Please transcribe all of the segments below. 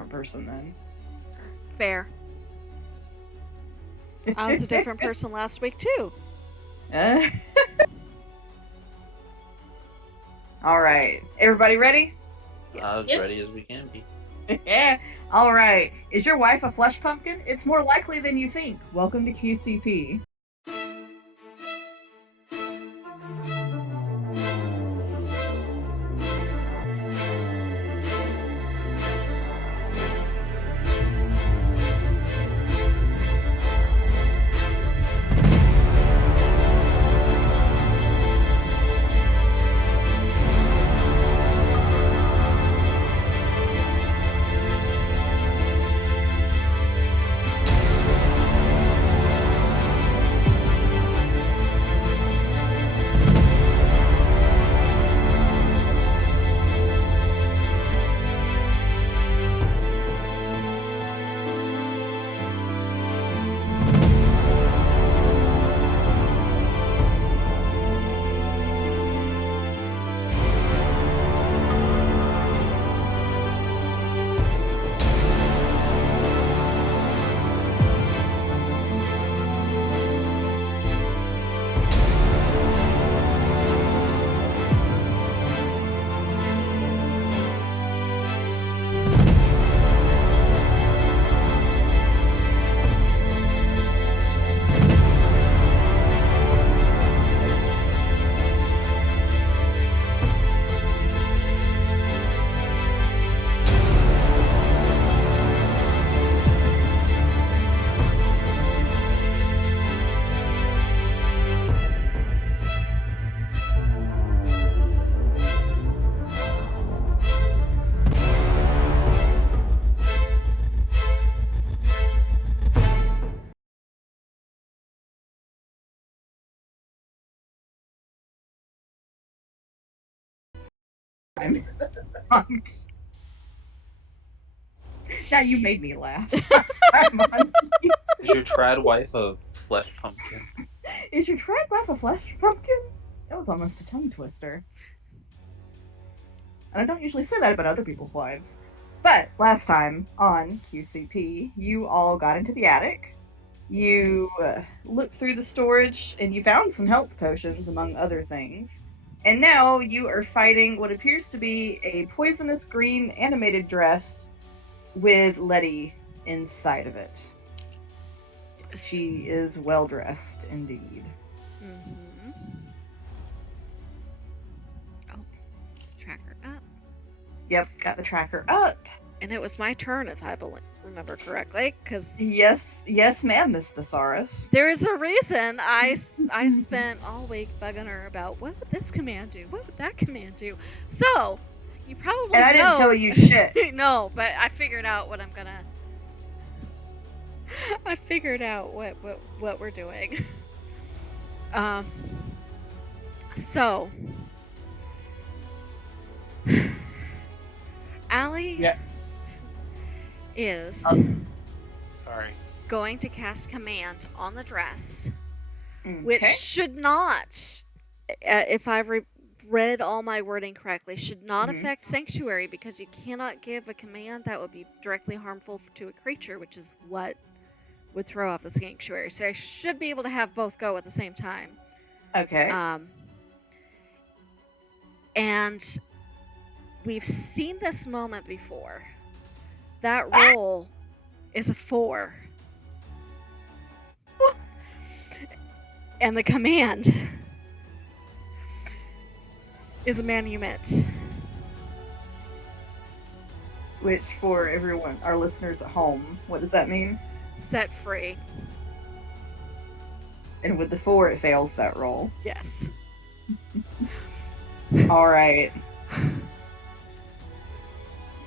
different person then. Fair. I was a different person last week too. All right, everybody ready? Yes. As ready as we can be. Yeah. All right. Is your wife a flesh pumpkin? It's more likely than you think. Welcome to QCP. Now you made me laugh. Is your trad wife a flesh pumpkin? Is your trad wife a flesh pumpkin? That was almost a tongue twister. And I don't usually say that about other people's wives. But last time on QCP, you all got into the attic. You looked through the storage and you found some health potions, among other things. And now you are fighting what appears to be a poisonous green animated dress with Lettie inside of it. She is well dressed indeed. Mm-hmm. Oh, tracker up. Yep, got the tracker up. And it was my turn, if I remember correctly, because Yes, ma'am, Miss Thesaurus. there is a reason I spent all week bugging her about what would this command do, what would that command do. So you probably And I didn't tell you shit. No, but I figured out what I'm gonna. I figured out what we're doing. So Allie is Sorry. going to cast command on the dress, Okay. which should not, if I've read all my wording correctly, should not affect Sanctuary, because you cannot give a command that would be directly harmful to a creature, which is what would throw off the Sanctuary. So I should be able to have both go at the same time. Okay. And we've seen this moment before. That roll is a 4. And the command is a manumit. Which, for everyone, our listeners at home, what does that mean? Set free. And with the 4, it fails that roll. Yes. All right.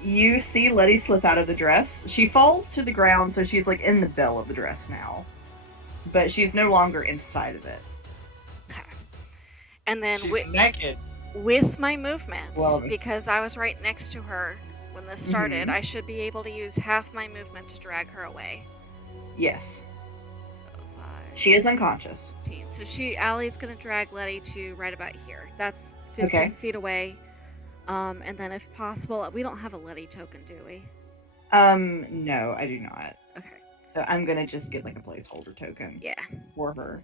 You see Lettie slip out of the dress. She falls to the ground, so she's like in the bell of the dress now. But she's no longer inside of it. And then She's naked. with my movement, Well, because I was right next to her when this started, I should be able to use half my movement to drag her away. Yes. So She is unconscious. 15. So Allie's gonna drag Lettie to right about here. That's 15 feet away. And then if possible, we don't have a Lettie token, do we? No, I do not. Okay. So I'm gonna just get like a placeholder token Yeah. for her.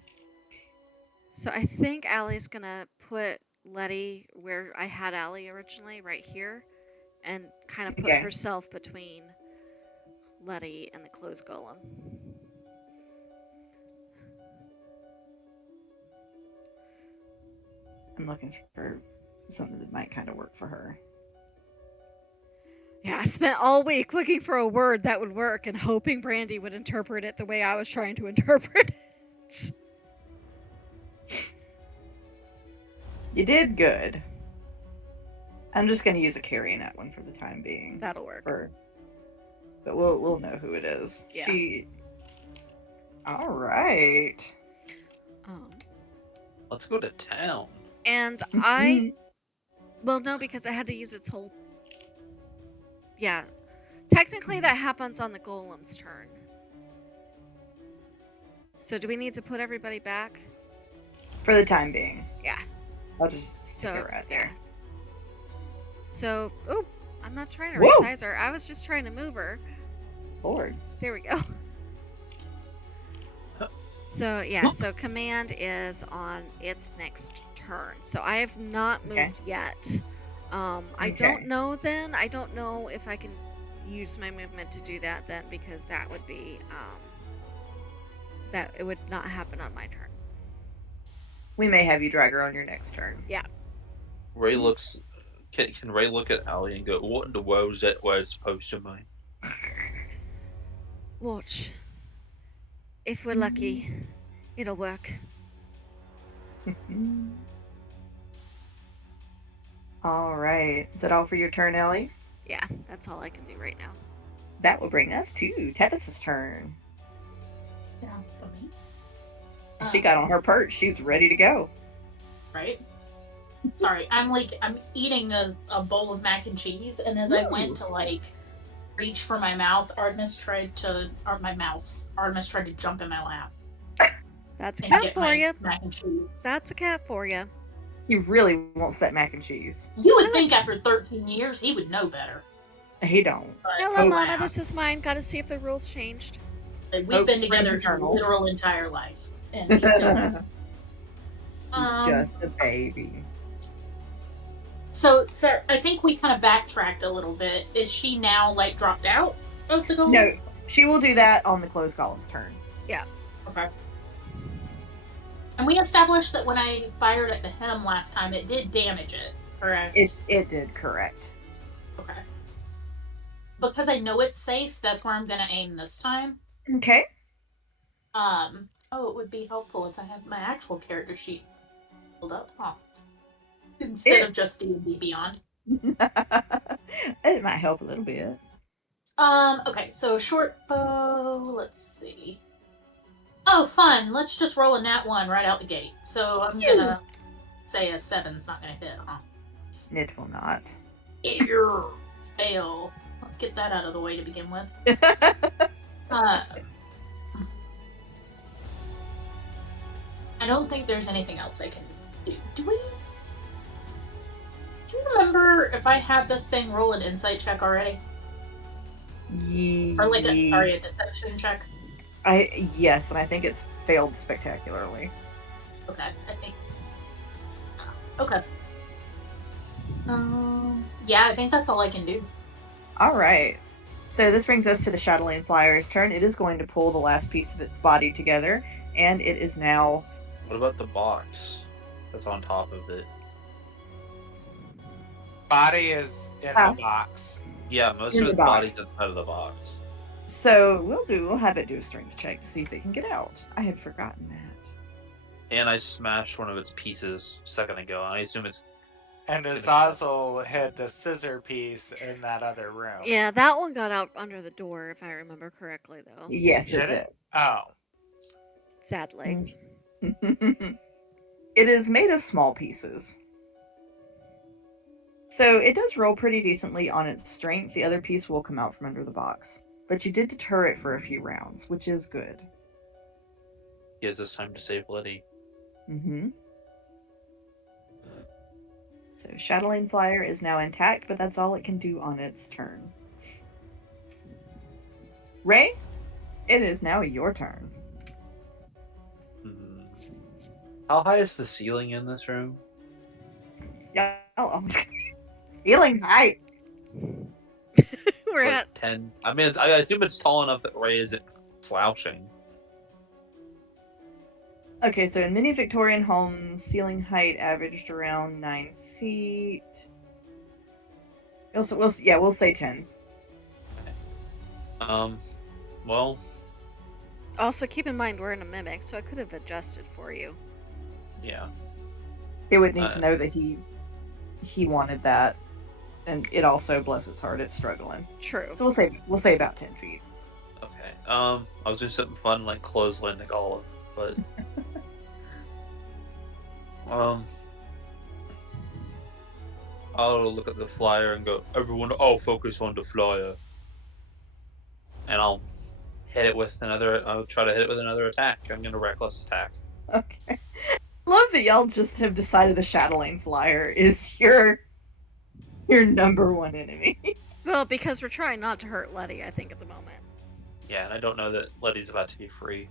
So I think Allie's gonna put Lettie where I had Allie originally, right here, and kind of put Okay. herself between Lettie and the closed golem. I'm looking for something that might kind of work for her. Yeah, I spent all week looking for a word that would work and hoping Brandy would interpret it the way I was trying to interpret it. You did good. I'm just gonna use a carrionet one for the time being. That'll work. But we'll know who it is. Yeah. All right. Let's go to town. And well, no, because I had to use its whole. Yeah, technically that happens on the golem's turn. So do we need to put everybody back? For the time being. Yeah. I'll just stick it right there. So, oh, I'm not trying to Whoa! resize her. I was just trying to move her. Lord. There we go. So, yeah, so command is on its next turn. So I have not moved yet. I don't know then. I don't know if I can use my movement to do that then, because that would be, that it would not happen on my turn. We may have you drag her on your next turn. Yeah. Ray looks. Can Ray look at Allie and go, "What in the world is that word supposed to mean?" Watch. If we're lucky, it'll work. All right. Is that all for your turn, Ellie? Yeah, that's all I can do right now. That will bring us to Tethys' turn. Yeah, for me. She got on her perch. She's ready to go. Right? Sorry, I'm eating a bowl of mac and cheese, and as I went to reach for my mouth, Artemis tried to jump in my lap. That's a cat for you. Mac and cheese. That's a cat for you. He really wants that mac and cheese. You would think after 13 years he would know better. He don't. But, Hello, Mama. This is mine. Gotta see if the rules changed. We've been together his literal entire life, and he's still just a baby. So, sir, I think we kind of backtracked a little bit. Is she now dropped out of the golem? No, she will do that on the closed golem's turn. Yeah. Okay. And we established that when I fired at the hem last time, it did damage it, correct? It did, correct. Okay. Because I know it's safe, that's where I'm going to aim this time. Okay. Oh, it would be helpful if I had my actual character sheet pulled up, huh? Instead of just D&D Beyond. It might help a little bit. Okay, so short bow, let's see. Oh, fun. Let's just roll a nat 1 right out the gate. So I'm gonna say a 7's not gonna hit, huh? It will not. Fail. Let's get that out of the way to begin with. I don't think there's anything else I can do. Do you remember if I had this thing roll an insight check already? Or a deception check? Yes, and I think it's failed spectacularly. Okay, I think. Okay. Yeah, I think that's all I can do. All right. So this brings us to the Shadowland Flyer's turn. It is going to pull the last piece of its body together, and it is now. What about the box that's on top of it? Body is in the box. Yeah, most of its body's inside of the box. So we'll have it do a strength check to see if it can get out. I had forgotten that. And I smashed one of its pieces a second ago. I assume it's. And Azazel hid the scissor piece in that other room. Yeah, that one got out under the door, if I remember correctly, though. Yes, it did. Oh. Sadly. It is made of small pieces. So it does roll pretty decently on its strength. The other piece will come out from under the box. But you did deter it for a few rounds, which is good. He has this time to save Lettie. Mm-hmm. So Shadowlane Flyer is now intact, but that's all it can do on its turn. Ray, it is now your turn. How high is the ceiling in this room? Yeah. Oh, ceiling height. We're It's at like 10. I mean, I assume it's tall enough that Ray isn't slouching. Okay, so in many Victorian homes, ceiling height averaged around 9 feet. We'll say 10. Well, also keep in mind we're in a mimic, so I could have adjusted for you. yeah. It would need to know that he wanted that, and it also, bless its heart, it's struggling. True. So we'll say about 10 feet. Okay. I was doing something fun like clothesline the golem, but I'll look at the flyer and go, everyone, I'll focus on the flyer, and I'll hit it with another. I'll try to hit it with another attack. I'm gonna reckless attack. Okay. Love that y'all just have decided the Chatelaine flyer is your number one enemy. Well, because we're trying not to hurt Lettie, I think, at the moment. Yeah, and I don't know that Lettie's about to be free.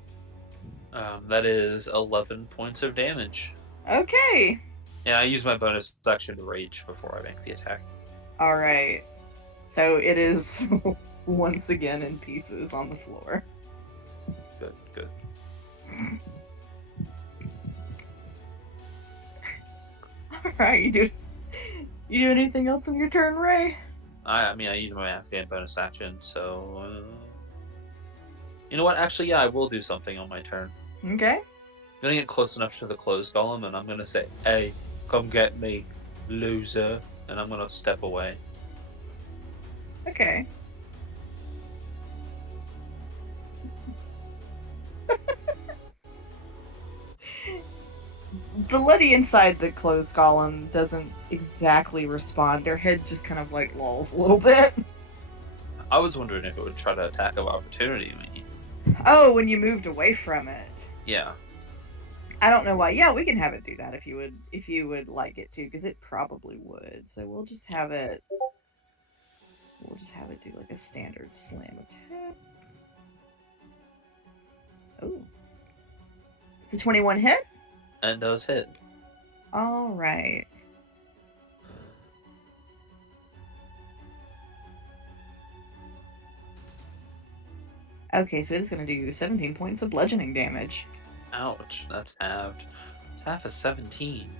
That is 11 points of damage. Okay. Yeah, I use my bonus action to rage before I make the attack. Alright. So it is once again in pieces on the floor. Good. Alright, you do anything else in your turn, Ray? I mean, I use my Afghan bonus action, so... you know what? Actually, yeah, I will do something on my turn. Okay. I'm gonna get close enough to the closed golem, and I'm gonna say, hey, come get me, loser. And I'm gonna step away. Okay. The Lettie inside the closed golem doesn't exactly respond. Her head just kind of like lolls a little bit. I was wondering if it would try to attack of opportunity me. Oh, when you moved away from it. Yeah. I don't know why. Yeah, we can have it do that if you would like it to, because it probably would. So we'll just have it do like a standard slam attack. Oh. It's a 21 hit? And those hit. Alright. Okay, so it's going to do 17 points of bludgeoning damage. Ouch, that's halved. It's half of 17.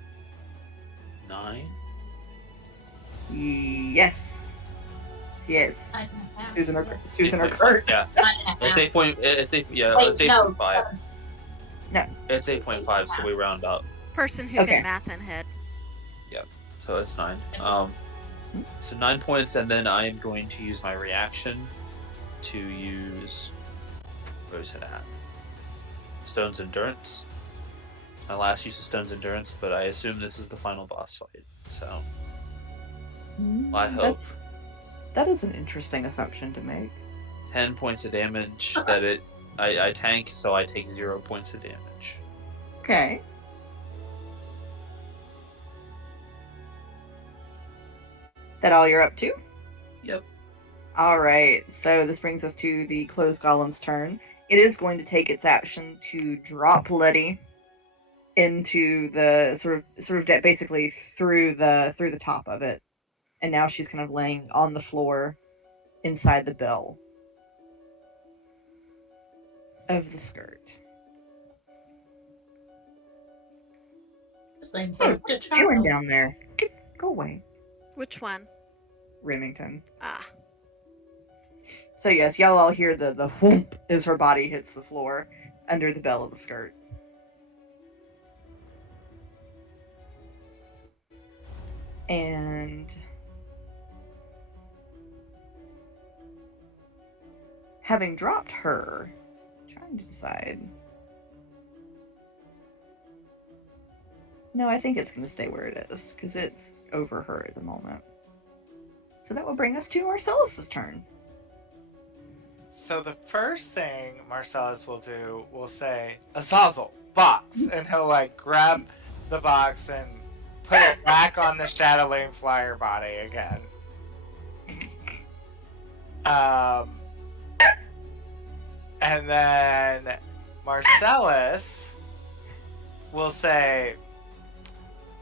9? Yes. Yes. Susan or Eight Kurt. Yeah. It's 8 point. It's 8. Yeah. Wait, It's no, 8.5. No. It's 8.5. So we round up. Person who Okay. can math in head. So it's 9. So 9 points, and then I am going to use my reaction to use. Where's it at? Stone's Endurance. My last use of Stone's Endurance, but I assume this is the final boss fight. So I hope. That is an interesting assumption to make. 10 points of damage that I tank, so I take 0 points of damage. Okay. That all you're up to? Yep. Alright, so this brings us to the closed golem's turn. It is going to take its action to drop Lettie into the sort of basically through the top of it. And now she's kind of laying on the floor inside the bell of the skirt. They Hey, broke what the are you doing child. down there? Go away, Which one? Remington. Ah. So yes, y'all all hear the whoomp as her body hits the floor under the bell of the skirt. And having dropped her, trying to decide. No, I think it's going to stay where it is, because it's over her at the moment. So that will bring us to Marcellus's turn. So the first thing Marcellus will do will say, Azazel, box! And he'll like grab the box and put it back on the Chatelaine flyer body again. And then Marcellus will say,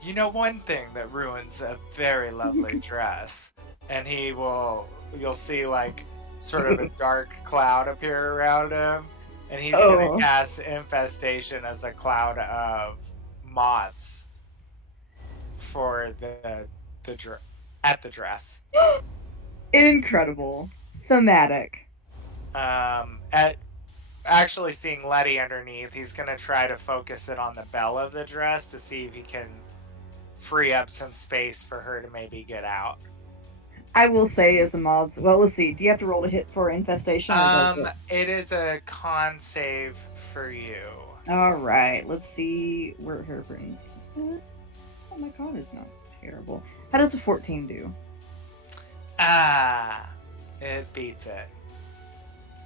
you know one thing that ruins a very lovely dress? And you'll see like sort of a dark cloud appear around him. And he's going to cast Infestation as a cloud of moths for at the dress. Incredible. Thematic. At actually seeing Lettie underneath, he's going to try to focus it on the bell of the dress to see if he can free up some space for her to maybe get out. I will say, as the moths. Well, let's see. Do you have to roll to hit for infestation? It is a con save for you. All right. Let's see where her brings. Oh my god, is not terrible. How does a 14 do? It beats it.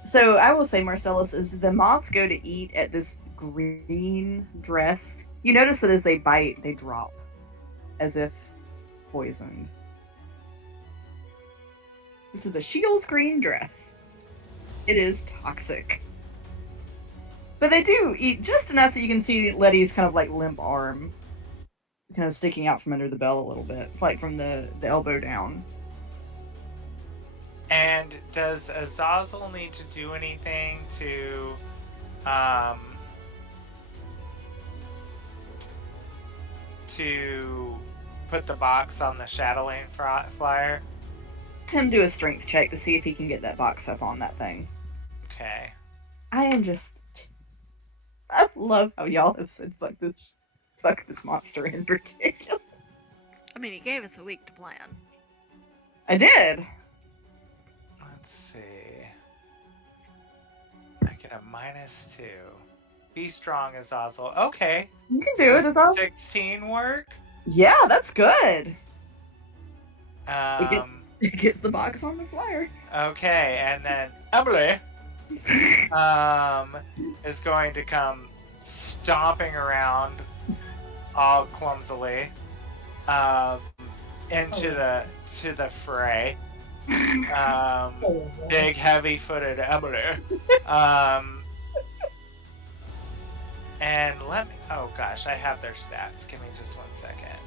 So I will say, Marcellus, as the moths go to eat at this green dress, you notice that as they bite, they drop, as if poisoned. This is a Shields green dress. It is toxic. But they do eat just enough so you can see Lettie's kind of like limp arm kind of sticking out from under the bell a little bit, like from the elbow down. And does Azazel need to do anything to put the box on the Shadowlane flyer? Him do a strength check to see if he can get that box up on that thing. Okay. I love how y'all have said fuck this monster in particular. I mean, he gave us a week to plan. I did. Let's see. I get a -2. Be strong, Azazel. Okay. You can do it, Azazel. 16 work? Yeah, that's good. It gets the box on the flyer. Okay, and then Emily is going to come stomping around all clumsily into the fray. Big heavy-footed Emily. And let me, oh gosh, I have their stats. Give me just 1 second.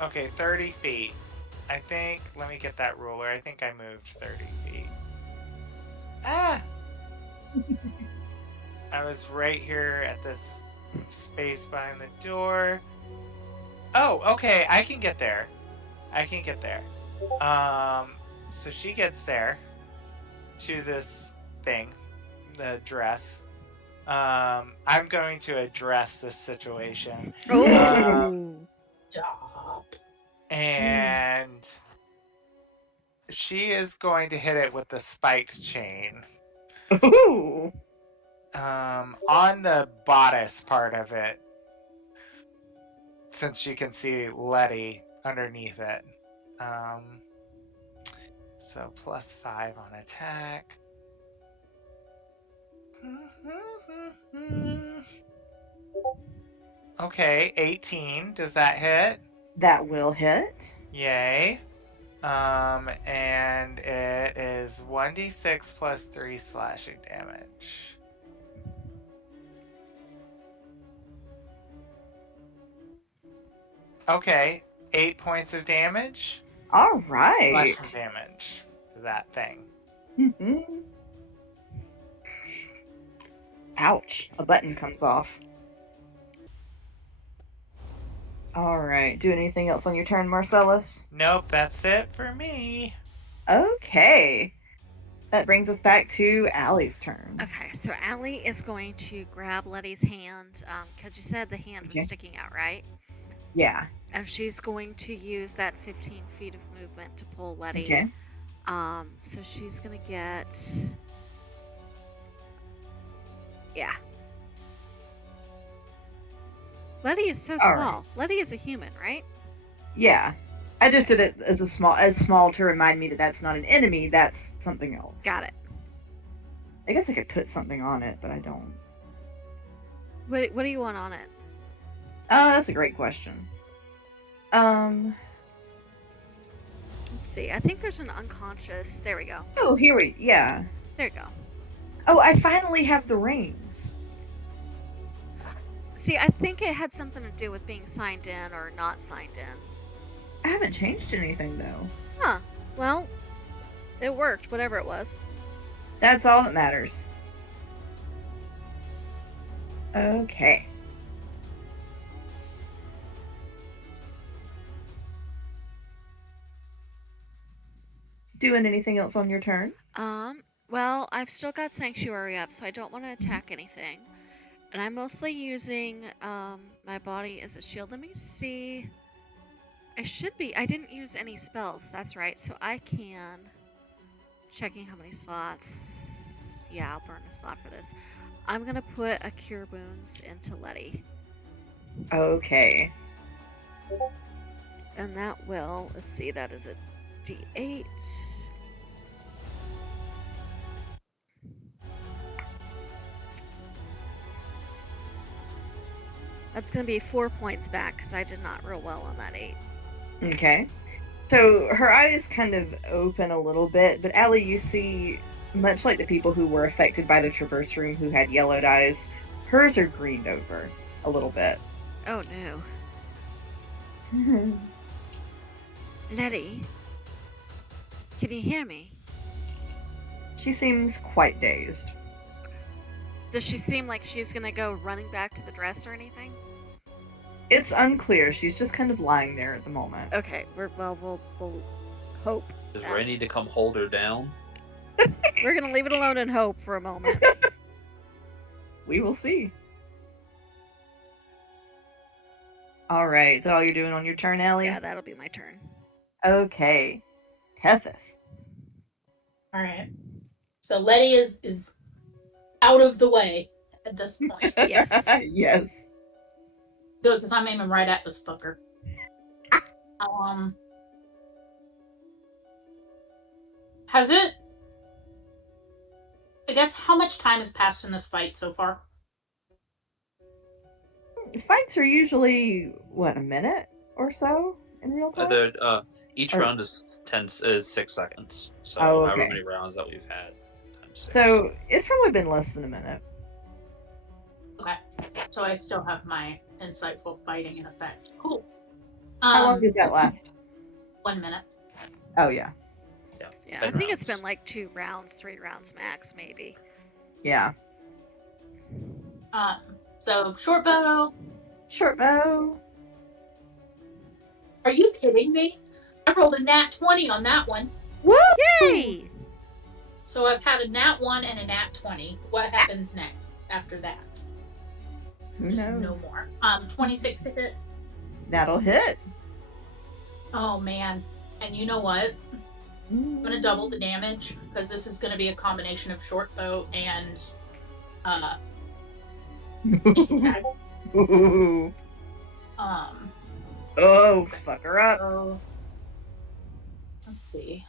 Okay, 30 feet. I think, let me get that ruler. I think I moved 30 feet. Ah! I was right here at this space behind the door. Oh, okay, I can get there. So she gets there to this thing, the dress. I'm going to address this situation. Stop. And she is going to hit it with the spiked chain. Ooh. On the bodice part of it, since you can see Lettie underneath it. So +5 on attack. Okay, 18. Does that hit? That will hit. Yay. And it is 1d6 plus 3 slashing damage. Okay, 8 points of damage. All right. Slashing damage to that thing. Ouch. A button comes off. All right. Do anything else on your turn, Marcellus? Nope, that's it for me. Okay. That brings us back to Allie's turn. Okay, so Allie is going to grab Lettie's hand, because you said the hand was sticking out, right? Yeah. And she's going to use that 15 feet of movement to pull Lettie. Okay. So she's gonna get... Yeah. Lettie is so small. Right. Lettie is a human, right? Yeah. I just did it as small to remind me that that's not an enemy, that's something else. Got it. I guess I could put something on it, but I don't. What do you want on it? That's a great question. Let's see. I think there's an unconscious. There we go. Oh, yeah. There you go. Oh, I finally have the rings. See, I think it had something to do with being signed in or not signed in. I haven't changed anything, though. Huh. Well, it worked, whatever it was. That's all that matters. Okay. Doing anything else on your turn? Well, I've still got Sanctuary up, so I don't want to attack anything. And I'm mostly using, my body as a shield. Let me see. I didn't use any spells, that's right, so I can... Checking how many slots... Yeah, I'll burn a slot for this. I'm gonna put a Cure Wounds into Lettie. Okay. And that will... Let's see, that is a D8... That's going to be 4 points back, because I did not roll well on that 8. Okay. So her eyes kind of open a little bit, but Allie, you see, much like the people who were affected by the Traverse Room who had yellowed eyes, hers are greened over a little bit. Oh no. Lettie, can you hear me? She seems quite dazed. Does she seem like she's going to go running back to the dress or anything? It's unclear. She's just kind of lying there at the moment. Okay, we'll hope. Does Ray need to come hold her down? We're going to leave it alone and hope for a moment. We will see. Alright, is that all you're doing on your turn, Allie? Yeah, that'll be my turn. Okay. Tethys. Alright. So Lettie is out of the way at this point. Yes. Yes. Good, because I'm aiming right at this fucker. Has it... I guess, how much time has passed in this fight so far? Fights are usually, what, a minute or so in real time? Each Or- round is 6 seconds. So Oh, however okay. many rounds that we've had. times 6. So it's probably been less than a minute. Okay. So I still have my insightful fighting in effect. Cool. How long does that last? 1 minute. Oh, yeah. Yeah, 10 I think it's rounds. been like 2 rounds, 3 rounds max, maybe. Yeah. So short bow. Short bow. Are you kidding me? I rolled a nat 20 on that one. Woo! Yay! So I've had a nat 1 and a nat 20. What happens next after that? Who Just knows? no more. 26 to hit. That'll hit. Oh man. And you know what? I'm gonna double the damage because this is gonna be a combination of short bow and sneak attack. Ooh. Oh, fuck her up. So let's see.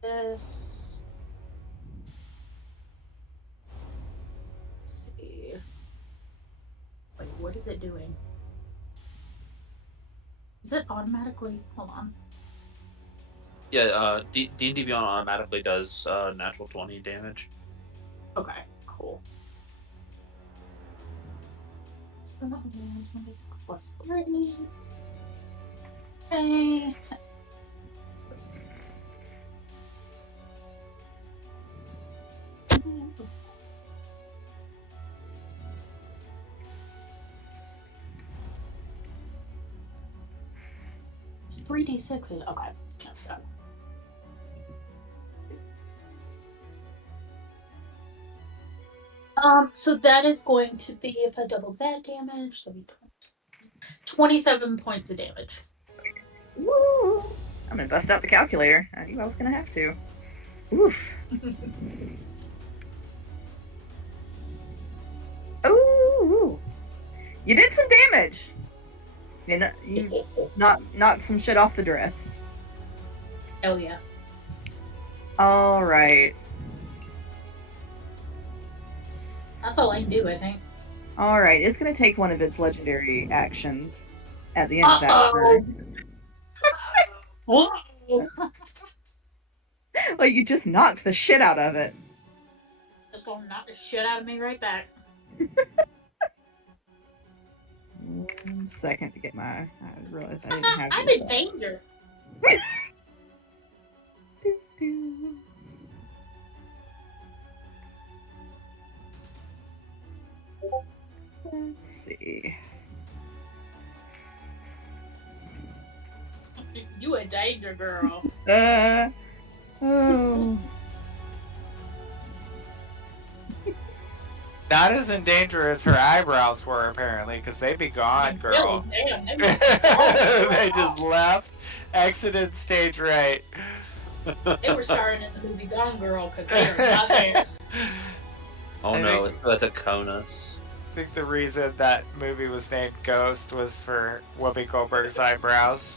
This. Let's see. Wait, what is it doing? Is it automatically? Hold on. Yeah, D&D Beyond automatically does natural 20 damage. Okay, cool. So that is 1d6 plus 3. Okay. It's 3d6. Okay. Got it. So that is going to be, if I double that damage, that'll be 27 points of damage. Woo! I'm gonna bust out the calculator. I knew I was gonna have to. Oof. Ooh. You did some damage. You know, you knocked some shit off the dress. Hell yeah. All right. That's all I can do, I think. All right. It's gonna take one of its legendary actions at the end of that turn. Whoa! Like you just knocked the shit out of it. Just gonna knock the shit out of me right back. 1 second to get my. I realized I didn't have. I'm this in up. danger. Doo, doo. Let's see. You a danger girl. Oh. Not as in danger as her eyebrows were, apparently, because they'd be gone, girl. Really, damn, they were starring. They just left, exited stage right. They were starring in the movie Gone Girl because they are not there. Oh I no, think- it's a Conus. I think the reason that movie was named Ghost was for Whoopi Goldberg's eyebrows.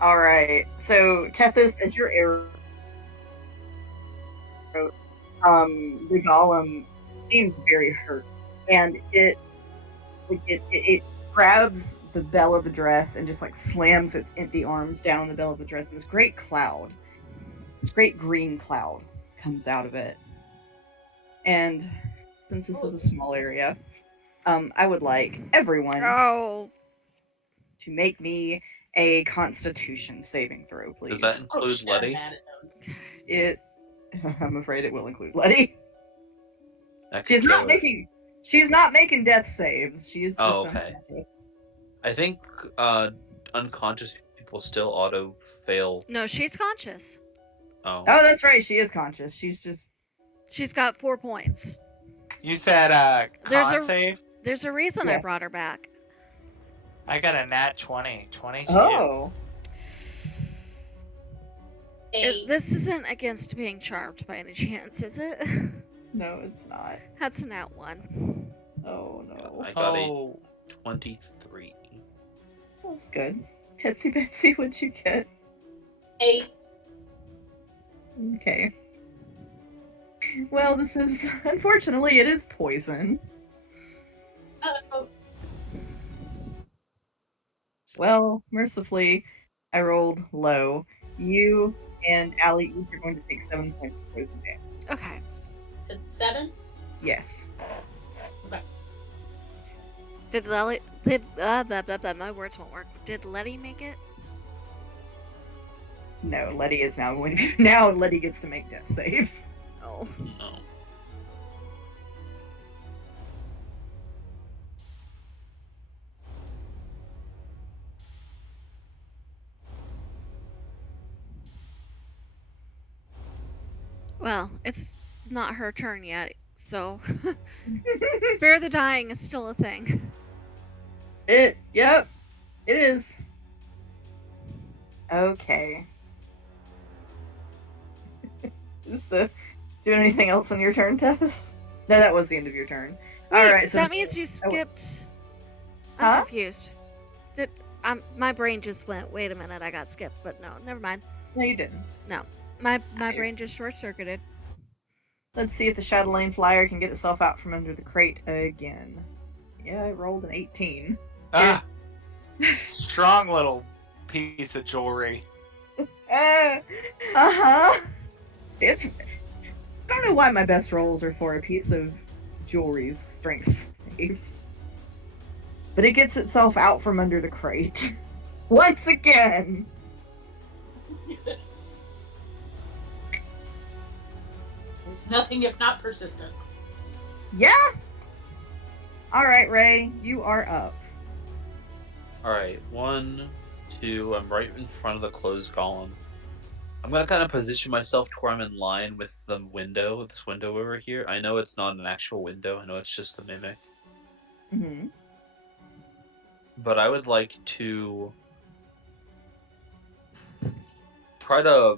All right. So Tethys, as your arrow, the golem seems very hurt, and it grabs the bell of the dress and just like slams its empty arms down the bell of the dress, and this great cloud, this great green cloud, comes out of it. And since this is a small area, I would like everyone Oh, to make me a Constitution saving throw, please. Does that include shit, Lettie? I'm mad at those. It. I'm afraid it will include Lettie. That could She's not kill her. making. She's not making death saves. She is just Oh, okay. unconscious. I think unconscious people still auto fail. no, she's conscious. Oh. Oh, that's right. She is conscious. She's just. She's got 4 points. You said There's con a- save? There's a reason I Yeah. brought her back. I got a nat 20. 20 to you. Oh. This isn't against being charmed by any chance, is it? No, it's not. That's an out one. Oh no. I got Oh. a 23. That's good. Tetsy Betsy, what'd you get? 8. Okay. Well, this is. Unfortunately, it is poison. Uh-oh. Well, mercifully, I rolled low. You and Allie each are going to take 7 points of poison damage. Okay. Is it 7? Yes. Did Lettie? My words won't work. Did Lettie make it? No, Lettie is now going to. Now Lettie gets to make death saves. Oh. No. Well, it's not her turn yet, so spare the dying is still a thing. Yep, it is. Okay. Is the doing anything else on your turn, Tethys? No, that was the end of your turn. All Wait, right, so that means you skipped. I'm Huh? confused. My brain just went. Wait a minute, I got skipped, but no, never mind. no, you didn't. My brain just short circuited. Let's see if the Shadow Lane Flyer can get itself out from under the crate again. Yeah, I rolled an 18. Ah, strong little piece of jewelry. Uh-huh. It's. I don't know why my best rolls are for a piece of jewelry's strength saves. But it gets itself out from under the crate. Once again! It's nothing if not persistent. Yeah? Alright, Ray, you are up. Alright, 1, 2, I'm right in front of the closed golem. I'm gonna kind of position myself to where I'm in line with the window, this window over here. I know it's not an actual window, I know it's just a mimic. Mm-hmm. But I would like to try to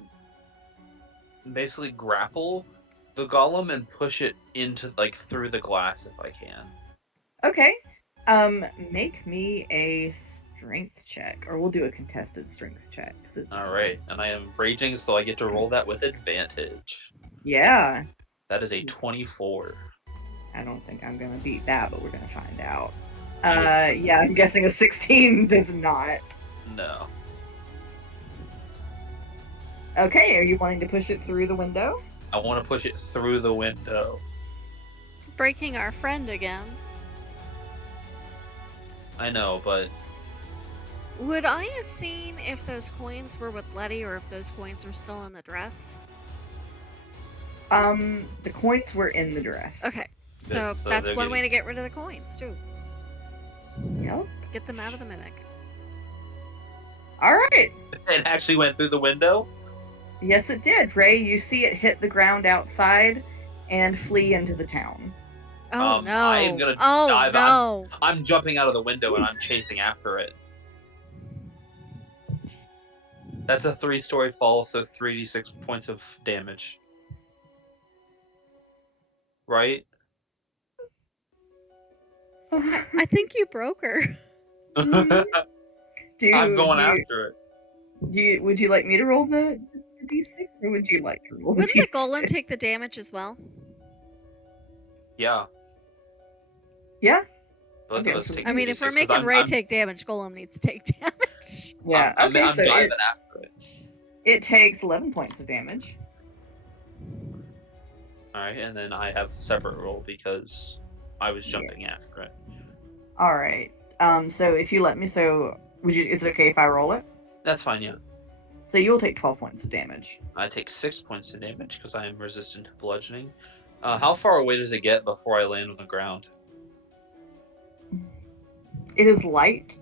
basically grapple the golem and push it into, like, through the glass if I can. Okay. Make me a strength check, or we'll do a contested strength check. 'Cause it's... Alright, and I am raging, so I get to roll that with advantage. Yeah. That is a 24. I don't think I'm gonna beat that, but we're gonna find out. Yeah. Yeah, I'm guessing a 16 does not. No. Okay, are you wanting to push it through the window? I want to push it through the window. Breaking our friend again. I know, but Would I have seen if those coins were with Lettie or if those coins were still in the dress? The coins were in the dress. Okay, so So that's they're one way getting- to get rid of the coins, too. Yep. Get them out of the mimic. All right. it actually went through the window. Yes, it did. Ray, you see it hit the ground outside and flee into the town. Oh, no. I am gonna oh, dive no. I'm jumping out of the window and I'm chasing after it. That's a 3-story fall, so 3d6 points of damage. Right? I think you broke her. I'm Dude, going after it. would you like me to roll the d6, or would you like to roll the Wouldn't the d6? golem take the damage as well? Yeah. Yeah. Both Okay, of us so- take I mean, if 3d6, we're 'cause making Ray I'm- take damage, golem needs to take damage. Yeah. I'm okay, so diving after it. it takes 11 points of damage. Alright, and then I have a separate roll because I was jumping after it. All right. So if you let me, is it okay if I roll it? That's fine, yeah. So you'll take 12 points of damage. I take 6 points of damage because I am resistant to bludgeoning. How far away does it get before I land on the ground? It is light.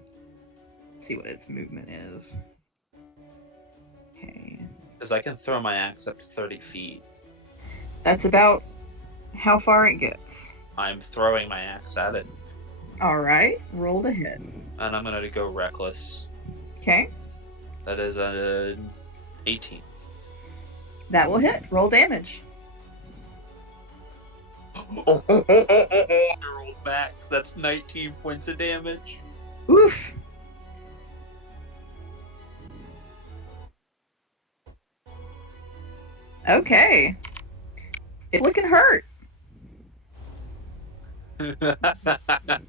Let's see what its movement is. Okay. Because I can throw my axe up to 30 feet. That's about how far it gets. I'm throwing my axe at it, All right. Roll to hit. and I'm going to go reckless. Okay. That is an 18. That will hit. Roll damage. Oh, I rolled max. That's 19 points of damage. Oof. Okay. It's looking hurt.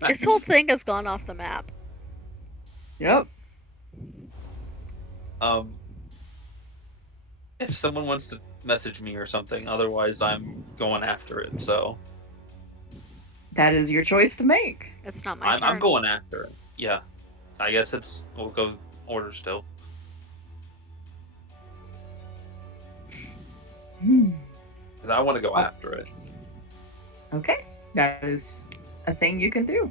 This whole thing has gone off the map. Yep. If someone wants to message me or something, otherwise I'm going after it. So That is your choice to make. It's not my turn. I'm going after it. Yeah, I guess we'll go order still. Because I want to go after it. Okay. That is a thing you can do.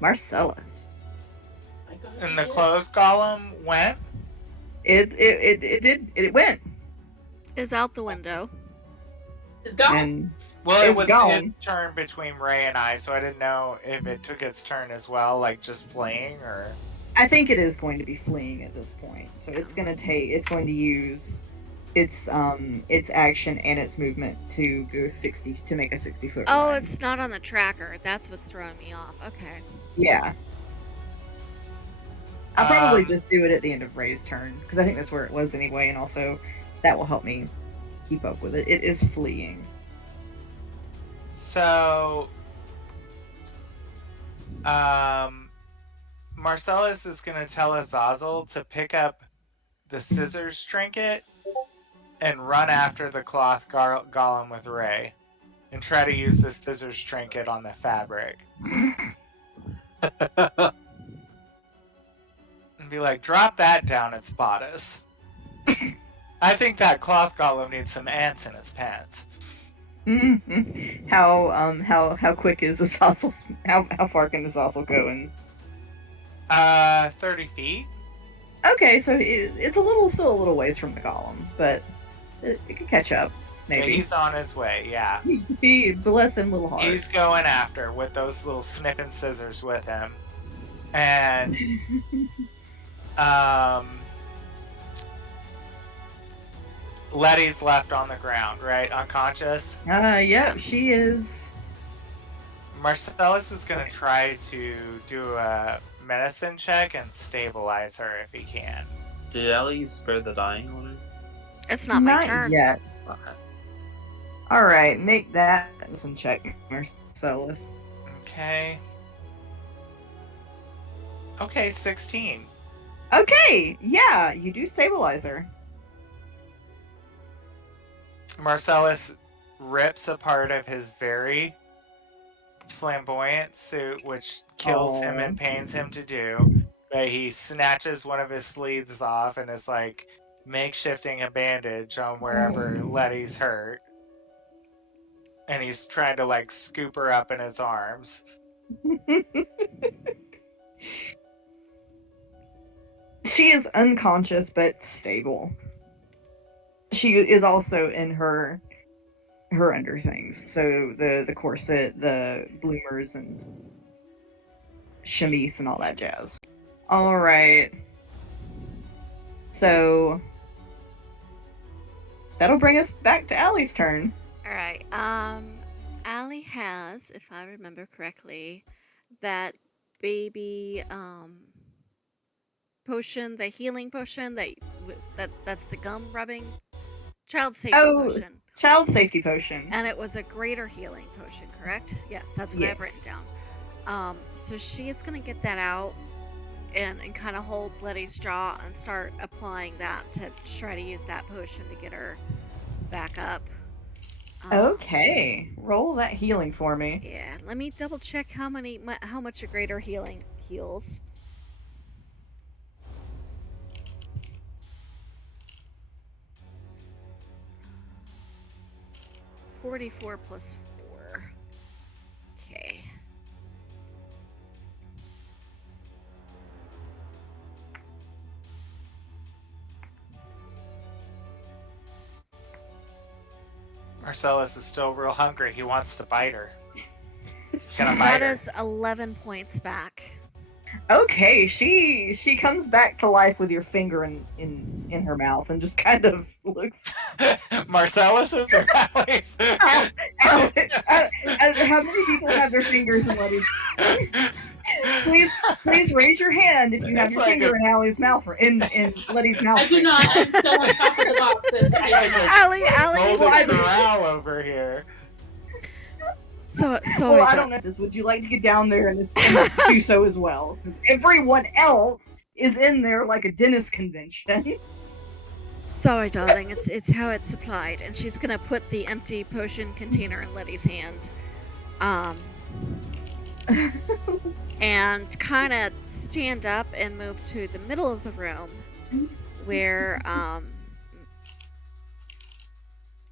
Marcellus. I got And the it. closed golem went. It went. Is out the window. Is gone. And Well, it It's was gone. its turn between Ray and I, so I didn't know if it took its turn as well, like just fleeing, or. I think it is going to be fleeing at this point. So it's going to use its action and its movement to go 60 to make a 60-foot Oh, run. it's not on the tracker. That's what's throwing me off. Okay. Yeah. I'll probably Um, just do it at the end of Ray's turn because I think that's where it was anyway, and also that will help me keep up with it. It is fleeing. So, Marcellus is going to tell Azazel to pick up the scissors trinket and run after the cloth golem with Ray and try to use the scissors trinket on the fabric. And be like, drop that down its bodice. I think that cloth golem needs some ants in its pants. Mm-hmm. How quick is Azazel's? How far can Azazel go? And 30 feet. okay, so it's still a little ways from the golem, but it could catch up. Yeah, Maybe. he's on his way, yeah. He bless him, little heart. He's going after with those little snipping scissors with him. And Lettie's left on the ground, right? Unconscious. Yeah, she is. Marcellus is going to try to do a medicine check and stabilize her if he can. Did Ellie spare the dying on her? It's not my turn. yet. Okay. All right, make that some check, Marcellus. Okay. Okay, 16. Okay, yeah, you do stabilize her. Marcellus rips a part of his very flamboyant suit, which kills him and pains him to do. But he snatches one of his sleeves off and is like makeshifting a bandage on wherever Lettie's hurt. And he's trying to like scoop her up in his arms. She is unconscious but stable. She is also in her under things. So the corset, the bloomers, and chemise and all that jazz. All right. So that'll bring us back to Allie's turn. All right. Allie has, if I remember correctly, that baby potion, the healing potion that's the gum rubbing child safety potion. Child safety potion. And it was a greater healing potion, correct? Yes, that's what I've written down. So she is going to get that out and kind of hold Lettie's jaw and start applying that to try to use that potion to get her back up. Okay, roll that healing for me. Yeah, let me double check how much a greater healing heals. $44 plus 4. Okay. Marcellus is still real hungry. He wants to bite her. He's gonna bite That her. is 11 points back. Okay, she comes back to life with your finger in her mouth and just kind of looks. Marcellus's or Allie's? How many people have their fingers in Lettie's? Please raise your hand if you have your finger in Allie's mouth or in Lettie's mouth. I do not. I'm still on top of the box. Allie, corral over here. So well, I don't know this. Would you like to get down there and do so as well? Since everyone else is in there like a dentist convention. Sorry, darling. It's how it's supplied, and she's gonna put the empty potion container in Lettie's hand, and kind of stand up and move to the middle of the room, where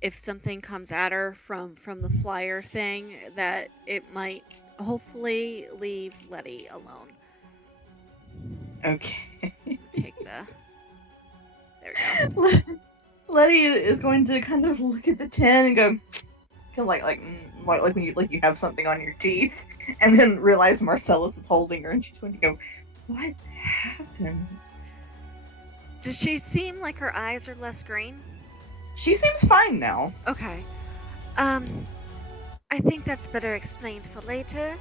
if something comes at her from the flyer thing, that it might hopefully leave Lettie alone. Okay. Take the. There we go. Lettie is going to kind of look at the tin and go, kind of like when you have something on your teeth, and then realize Marcellus is holding her, and she's going to go, "What happened?" Does she seem like her eyes are less green? She seems fine now. Okay. I think that's better explained for later.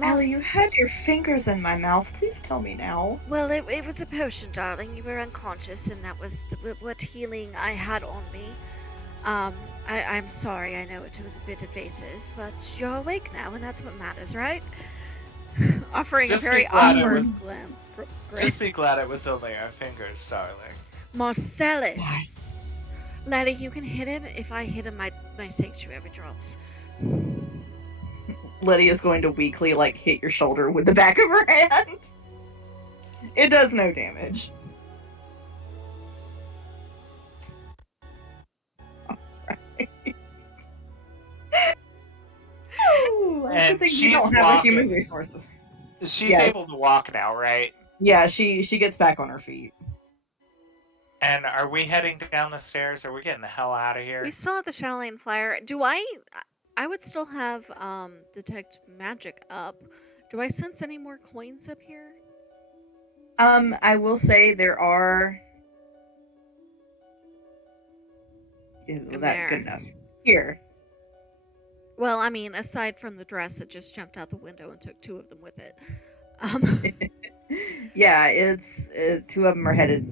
Allie, you had your fingers in my mouth. Please tell me now. Well, it was a potion, darling. You were unconscious, and that was what healing I had on me. I'm sorry. I know it was a bit evasive, but you're awake now, and that's what matters, right? Offering Just a very be glad it awkward was- Just be glad it was only our fingers, darling. Marcellus. Lettie, you can hit him. If I hit him, my sanctuary drops. Lettie is going to weakly hit your shoulder with the back of her hand. It does no damage. Alright. Ooh, I And think you she's don't have the human walking. resources. She's Yeah. able to walk now, right? Yeah, she gets back on her feet. And are we heading down the stairs? Are we getting the hell out of here? We still have the Shadowland Flyer. I would still have Detect Magic up. Do I sense any more coins up here? I will say there are. Is In that there. good enough? Here. Well, I mean, aside from the dress that just jumped out the window and took 2 of them with it. Yeah, it's 2 of them are headed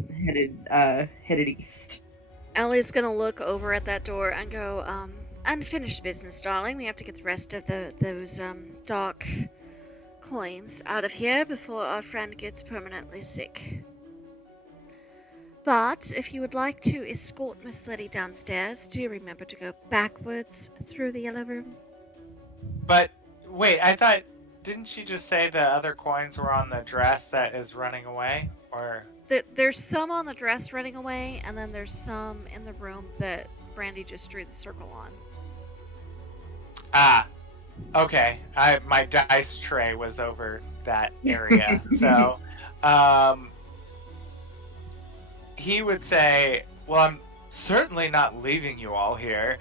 east. Ellie's gonna look over at that door and go, unfinished business, darling. We have to get the rest of those dark coins out of here before our friend gets permanently sick. But if you would like to escort Miss Lettie downstairs, do remember to go backwards through the yellow room. But wait, I thought, didn't she just say the other coins were on the dress that is running away? Or There's some on the dress running away, and then there's some in the room that Brandy just drew the circle on. okay. My dice tray was over that area, so he would say, "Well, I'm certainly not leaving you all here,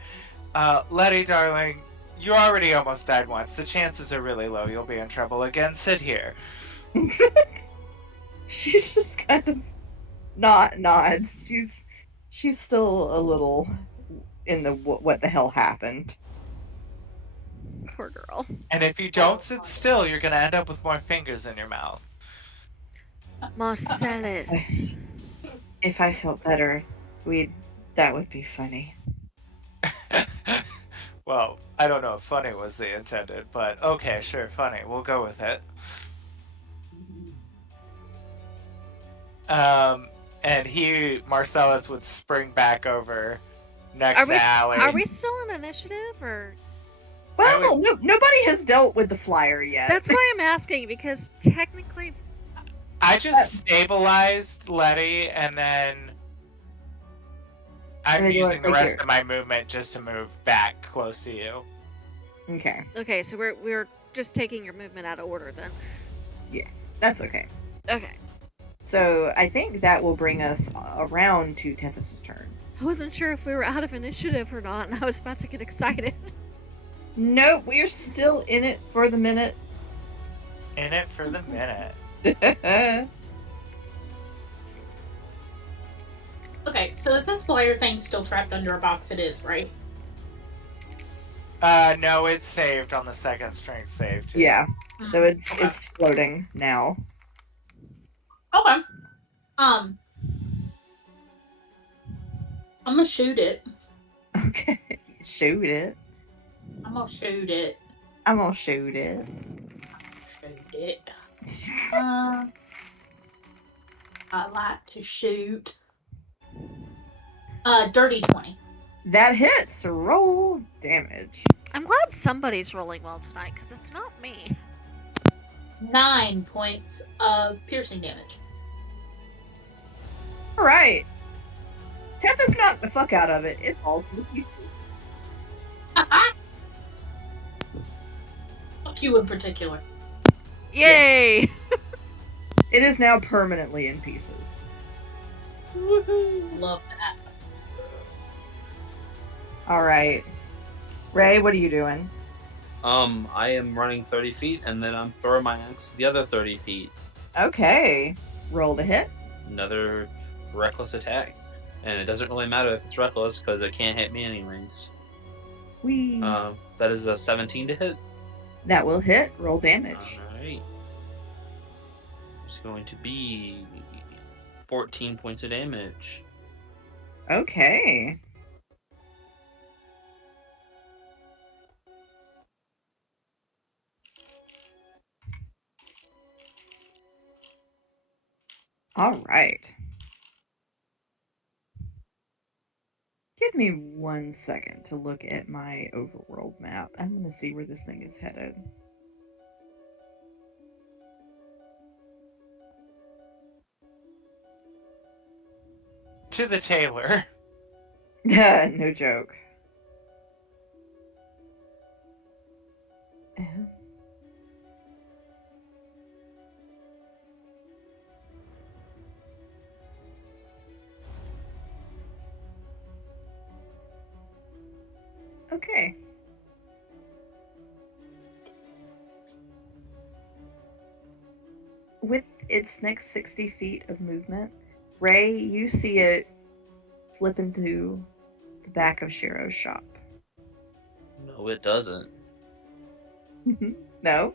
Lettie, darling. You already almost died once. The chances are really low you'll be in trouble again. Sit here." She's just kind of nods. She's still a little in the what the hell happened. Poor girl. And if you don't sit still, you're gonna end up with more fingers in your mouth. Marcellus. If I felt better, that would be funny. Well, I don't know if funny was the intended, but okay, sure, funny. We'll go with it. And Marcellus would spring back over next to Allie. Are we still in initiative, or? Well, nobody has dealt with the flyer yet. That's why I'm asking, because technically... I just stabilized Lettie, and then I'm using the rest of my movement just to move back close to you. Okay. Okay, so we're just taking your movement out of order then. Yeah, that's okay. Okay. So I think that will bring us around to Tethys' turn. I wasn't sure if we were out of initiative or not, and I was about to get excited. Nope, we're still in it for the minute. In it for the minute. Okay, so is this flyer thing still trapped under a box? It is, right? No, it's saved on the second strength save too. Yeah, so it's floating now. Okay. I'm gonna shoot it. Okay, shoot it. I'm gonna shoot it. I'm gonna shoot it. Shoot it. I like to shoot. Dirty 20. That hits. Roll damage. I'm glad somebody's rolling well tonight, because it's not me. 9 points of piercing damage. All right. Tethys knocked the fuck out of it. It falls. Fuck you in particular. Yay! Yes. It is now permanently in pieces. Woohoo! Love that. All right. Ray, what are you doing? I am running 30 feet, and then I'm throwing my axe the other 30 feet. Okay. Roll to hit. Another reckless attack. And it doesn't really matter if it's reckless, because it can't hit me anyways. Whee. That is a 17 to hit. That will hit. Roll damage. Alright. It's going to be 14 points of damage. Okay. All right. Give me 1 second to look at my overworld map. I'm going to see where this thing is headed. To the tailor. No joke. Okay. With its next 60 feet of movement, Ray, you see it slip into the back of Shiro's shop. No, it doesn't. No?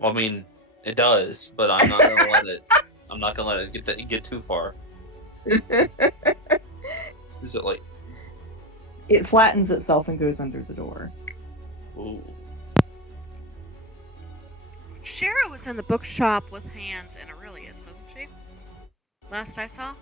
Well, I mean, it does, but I'm not gonna let it. I'm not gonna let it get too far. Is it like? It flattens itself and goes under the door. Ooh. Shira was in the bookshop with Hans and Aurelius, wasn't she? Last I saw?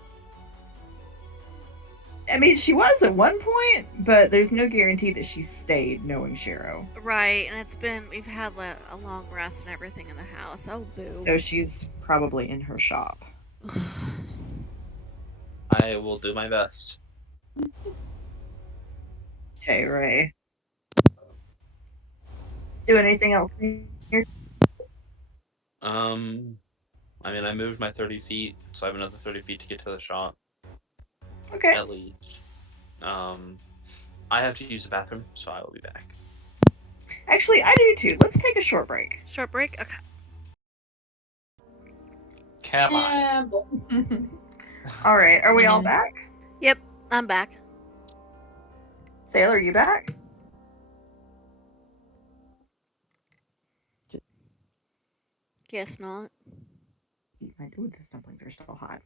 I mean, she was at one point, but there's no guarantee that she stayed knowing Shiro. Right, and we've had a long rest and everything in the house. Oh, boo. So she's probably in her shop. I will do my best. Okay, Ray. Do anything else here? I mean, I moved my 30 feet, so I have another 30 feet to get to the shop. Okay. At least. I have to use the bathroom, so I will be back. Actually, I do too. Let's take a short break. Short break? Okay. Come on. All right. Are we all back? Yep, I'm back. Sailor, are you back? Guess not. Ooh, those dumplings are still hot.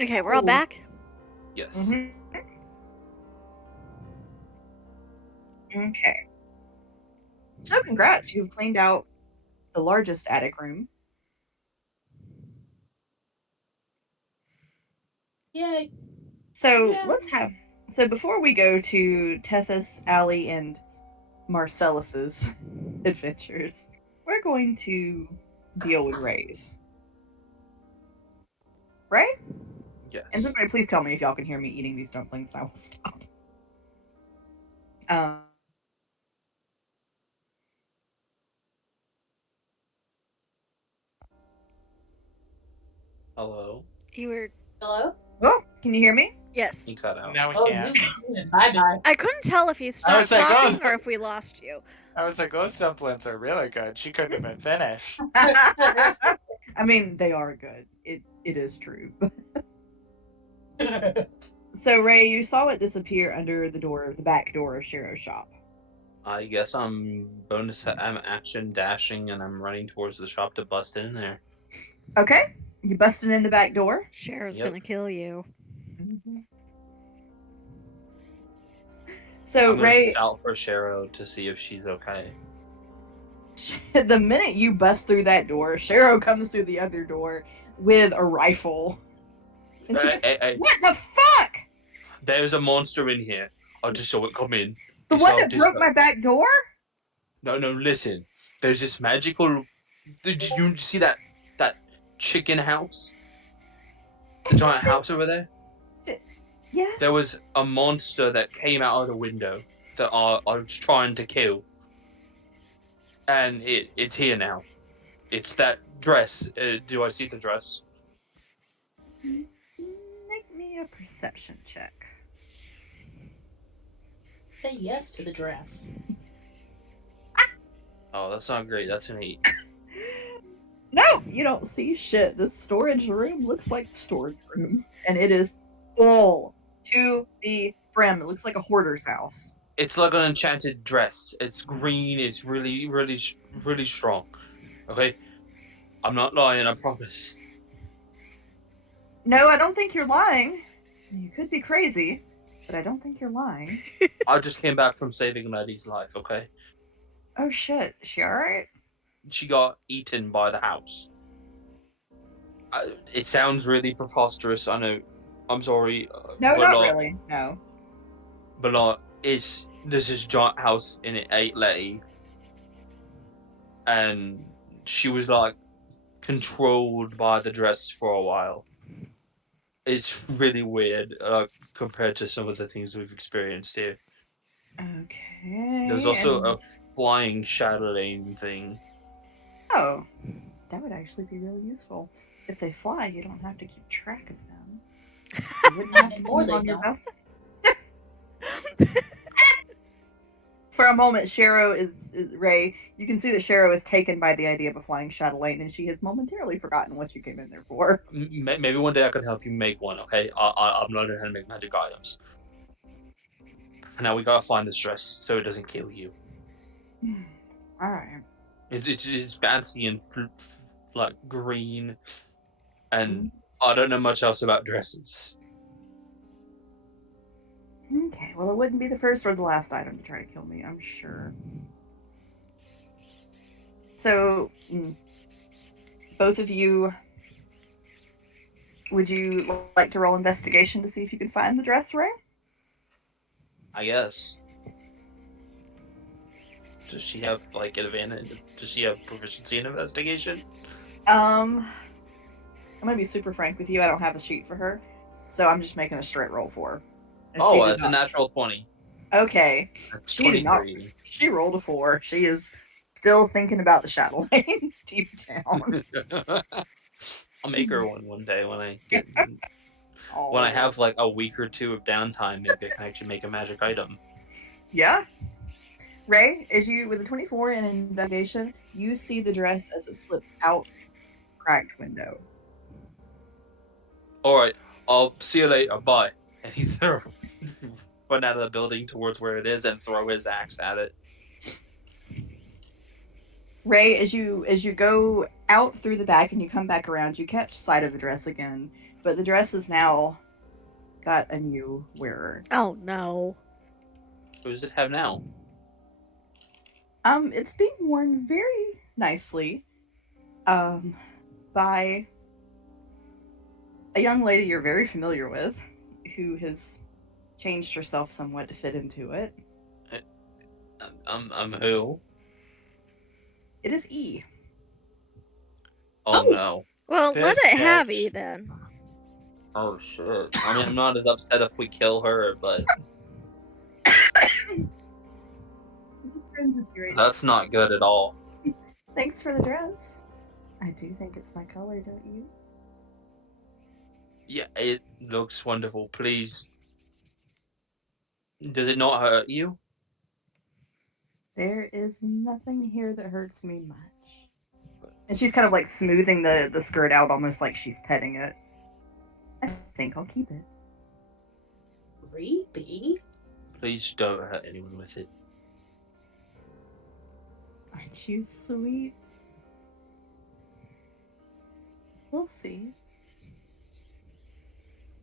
Okay, we're all back? Yes. Mm-hmm. Okay. So congrats, you've cleaned out the largest attic room. Yay. So so before we go to Tethys, Allie, and Marcellus's adventures, we're going to deal with Ray's. Right? Yes. And somebody please tell me if y'all can hear me eating these dumplings and I will stop. Hello? You were... Hello? Oh, can you hear me? Yes. You cut out. Now we Oh, can't. bye-bye. I couldn't tell if you I stopped was like, talking oh. or if we lost you. I was like, those dumplings are really good. She couldn't even finish. I mean, they are good. It is true. So, Ray, you saw it disappear under the back door of Shiro's shop. I guess I'm action dashing and I'm running towards the shop to bust in there. Okay, you busting in the back door. Cher's Yep. gonna kill you. So, I'm gonna Ray, shout for Shiro to see if she's okay. the minute you bust through that door, Shiro comes through the other door with a rifle. And she goes, Hey, what the fuck? there's a monster in here. I just saw it come in. The It's one all that broke my back door? No, listen. There's this magical... Did you see that chicken house? The giant house over there? Yes. There was a monster that came out of the window that I was trying to kill. And it's here now. It's that dress. Do I see the dress? Make me a perception check. Say yes to the dress. Oh, that's not great. That's an 8. No, you don't see shit. This storage room looks like a storage room. And it is full to the brim. It looks like a hoarder's house. It's like an enchanted dress. It's green. It's really, really, really strong. Okay? I'm not lying, I promise. No, I don't think you're lying. You could be crazy, but I don't think you're lying. I just came back from saving Lettie's life, okay? Oh shit, is she alright? She got eaten by the house. It sounds really preposterous, I know. I'm sorry. No, not really. No. But there's this giant house and it ate Lettie. And she was controlled by the dress for a while. It's really weird compared to some of the things we've experienced here. Okay. There's also a flying chatelaine thing. Oh, that would actually be really useful. If they fly, you don't have to keep track of them. You wouldn't have to Anymore put them they on your don't. belt. For a moment, Shiro is Ray. You can see that Shiro is taken by the idea of a flying chatelaine, and she has momentarily forgotten what you came in there for. Maybe one day I can help you make one, okay? I'm learning how to make magic items. For now, we gotta find this dress so it doesn't kill you. Alright. It's fancy and green, and I don't know much else about dresses. Okay, well, it wouldn't be the first or the last item to try to kill me, I'm sure. So, both of you Would you like to roll investigation to see if you can find the dress, Ray? I guess. Does she have like an advantage? Does she have proficiency in investigation? I'm gonna be super frank with you. I don't have a sheet for her, so I'm just making a straight roll for her. And she Oh, did it's a not- natural 20. Okay. That's She did not. 23. She rolled a 4. She is still thinking about the shadow lane deep down. I'll make her one day when I get Oh. when I have like a week or two of downtime. Maybe I can actually make a magic item. Yeah. Ray, as you with a 24 in investigation, you see the dress as it slips out cracked window. All right, I'll see you later. Bye. And he's gonna run out of the building towards where it is and throw his axe at it. Ray, as you go out through the back and you come back around, you catch sight of the dress again, but the dress has now got a new wearer. Oh no. Who does it have now? It's being worn very nicely, by a young lady you're very familiar with, who has changed herself somewhat to fit into it. I'm who? It is E. Oh no. Well, let This it have bitch. E then. Oh shit. I mean, I'm not as upset if we kill her, but that's not good at all. Thanks for the dress. I do think it's my color, don't you? Yeah, it looks wonderful. Please. Does it not hurt you? There is nothing here that hurts me much. And she's kind of like smoothing the skirt out almost like she's petting it. I think I'll keep it. Creepy. Please don't hurt anyone with it. Aren't you sweet? We'll see.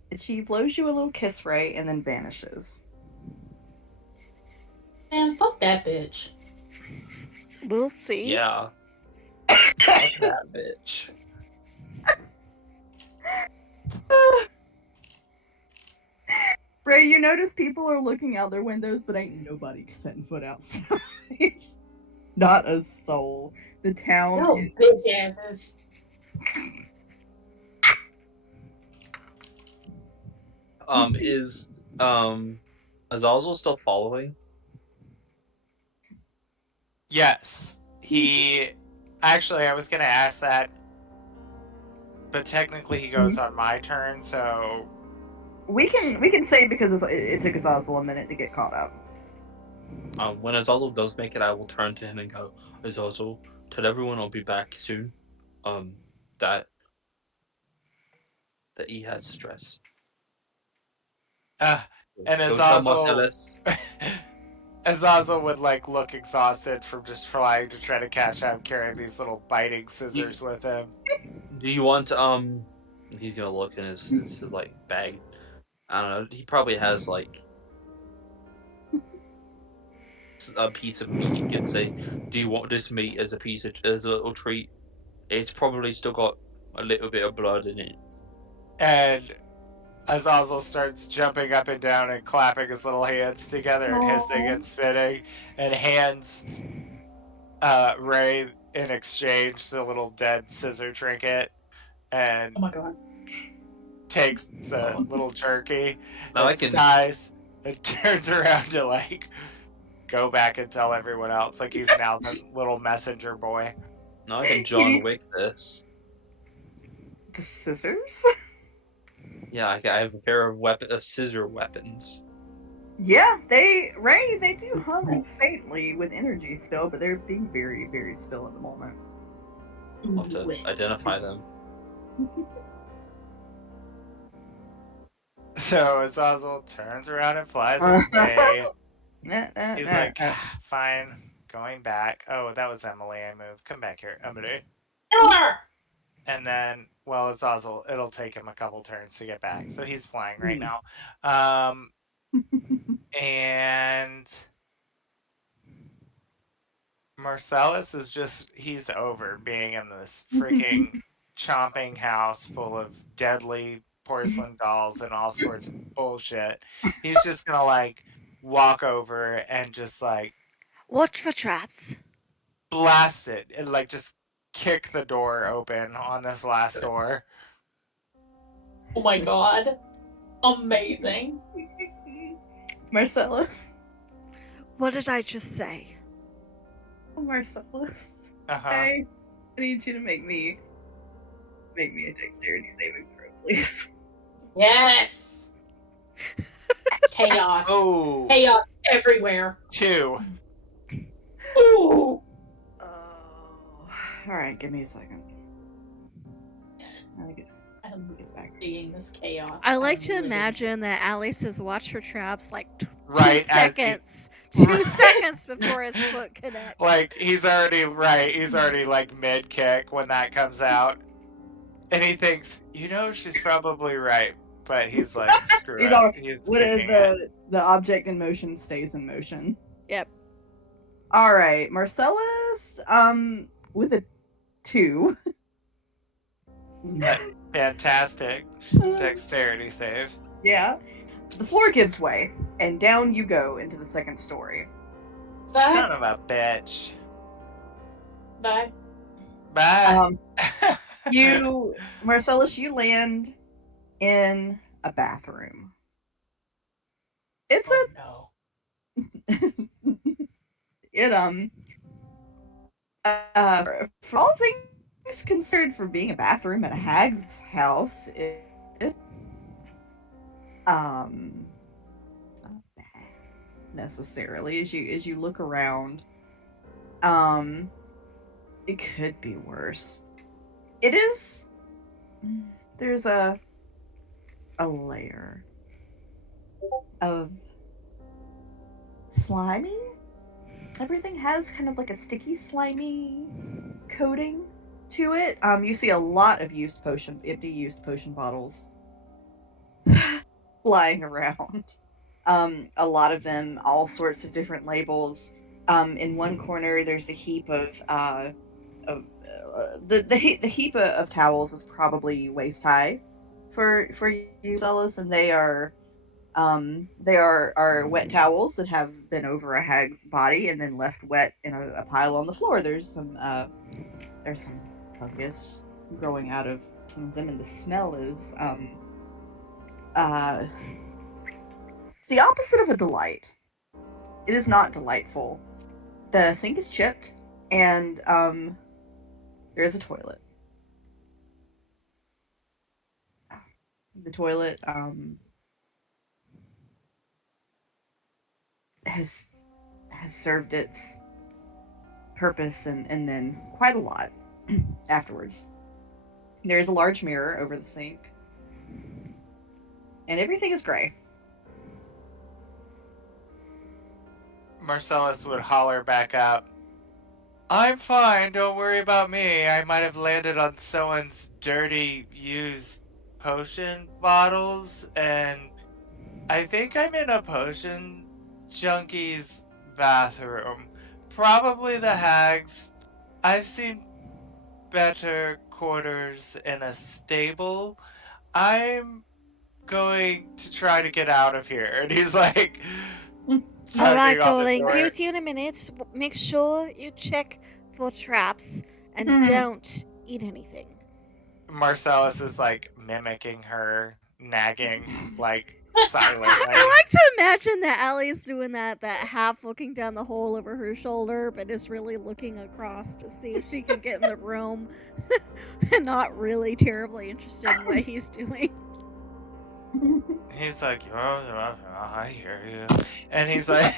And she blows you a little kiss, Ray, and then vanishes. Man, fuck that bitch. We'll see. Yeah. Fuck that bitch. Ray, you notice people are looking out their windows, but ain't nobody setting foot outside. Not a soul. The town No, is... bitch asses. Is Azazel still following? Yes. He actually I was gonna ask that, but technically he goes on my turn, so We can say because it took Azazel a minute to get caught up. When Azazel does make it, I will turn to him and go, Azazel, tell everyone I'll be back soon. That he has stress. and Go tell Azazel Marcellus. Azazel would like look exhausted from just trying to try to catch up carrying these little biting scissors with him. Do you want he's gonna look in his like bag. I don't know, he probably has like a piece of meat. He could say, do you want this meat as a little treat? It's probably still got a little bit of blood in it. And Azazel starts jumping up and down and clapping his little hands together and hissing and spitting, and hands Ray in exchange the little dead scissor trinket, and Oh my god. takes the little jerky Now I and can sighs and turns around to like go back and tell everyone else like he's now the little messenger boy. John Wick this. The scissors? Yeah, I have a pair of scissor weapons. Yeah, they do hum faintly with energy still, but they're being very, very still at the moment. I'll have to identify them. So Azazel turns around and flies away. He's like, fine, going back. Oh, that was Emily. I moved. Come back here, Emily. And then, well, Azazel, it'll take him a couple turns to get back. So he's flying right now. And Marcellus is just, he's over being in this freaking chomping house full of deadly porcelain dolls and all sorts of bullshit. He's just gonna like walk over and just like Watch for traps. blast it and like just kick the door open on this last door. Oh my god. Amazing. Marcellus. What did I just say? Oh, Marcellus. Uh-huh. I need you to make me a dexterity saving throw, please. Yes. Chaos. Oh, Chaos everywhere. 2. Ooh. Oh. Alright, give me a second. I get back. Seeing this chaos. I like I'm to living. imagine that Ali says watch for traps like 2 Right, as he- seconds. 2 seconds before his foot connects. Like he's already like mid kick when that comes out. And he thinks, she's probably right. But he's like, screw it. He's kicking it. The object in motion stays in motion. Yep. Alright, Marcellus, with a 2. Fantastic dexterity save. Yeah. The floor gives way, and down you go into the second story. Bye. Son of a bitch. Bye. Bye. Marcellus, you land in a bathroom. It's No. for all things considered, for being a bathroom at a hag's house, it's not bad necessarily. As you look around, it could be worse. It is. There's a layer of slimy. Everything has kind of like a sticky, slimy coating to it. You see a lot of empty used potion bottles lying around. A lot of them, all sorts of different labels. In one corner, there's a heap of the heap of towels is probably waist high for you, Marcellus, and they are wet towels that have been over a hag's body and then left wet in a pile on the floor. There's some fungus growing out of some of them, and the smell is it's the opposite of a delight. It is not delightful. The sink is chipped, and there is a toilet. The toilet has served its purpose and then quite a lot afterwards. There is a large mirror over the sink, and everything is gray. Marcellus would holler back up, I'm fine, don't worry about me. I might have landed on someone's dirty, used potion bottles, and I think I'm in a potion junkie's bathroom. Probably the hag's. I've seen better quarters in a stable. I'm going to try to get out of here. And he's like... Alright, darling, be with you in a minute. Make sure you check for traps and don't eat anything. Marcellus is like mimicking her, nagging, like silently. I like to imagine that Allie's doing that half looking down the hole over her shoulder, but is really looking across to see if she can get in the room and not really terribly interested in what he's doing. He's like, oh, I hear you. And he's like,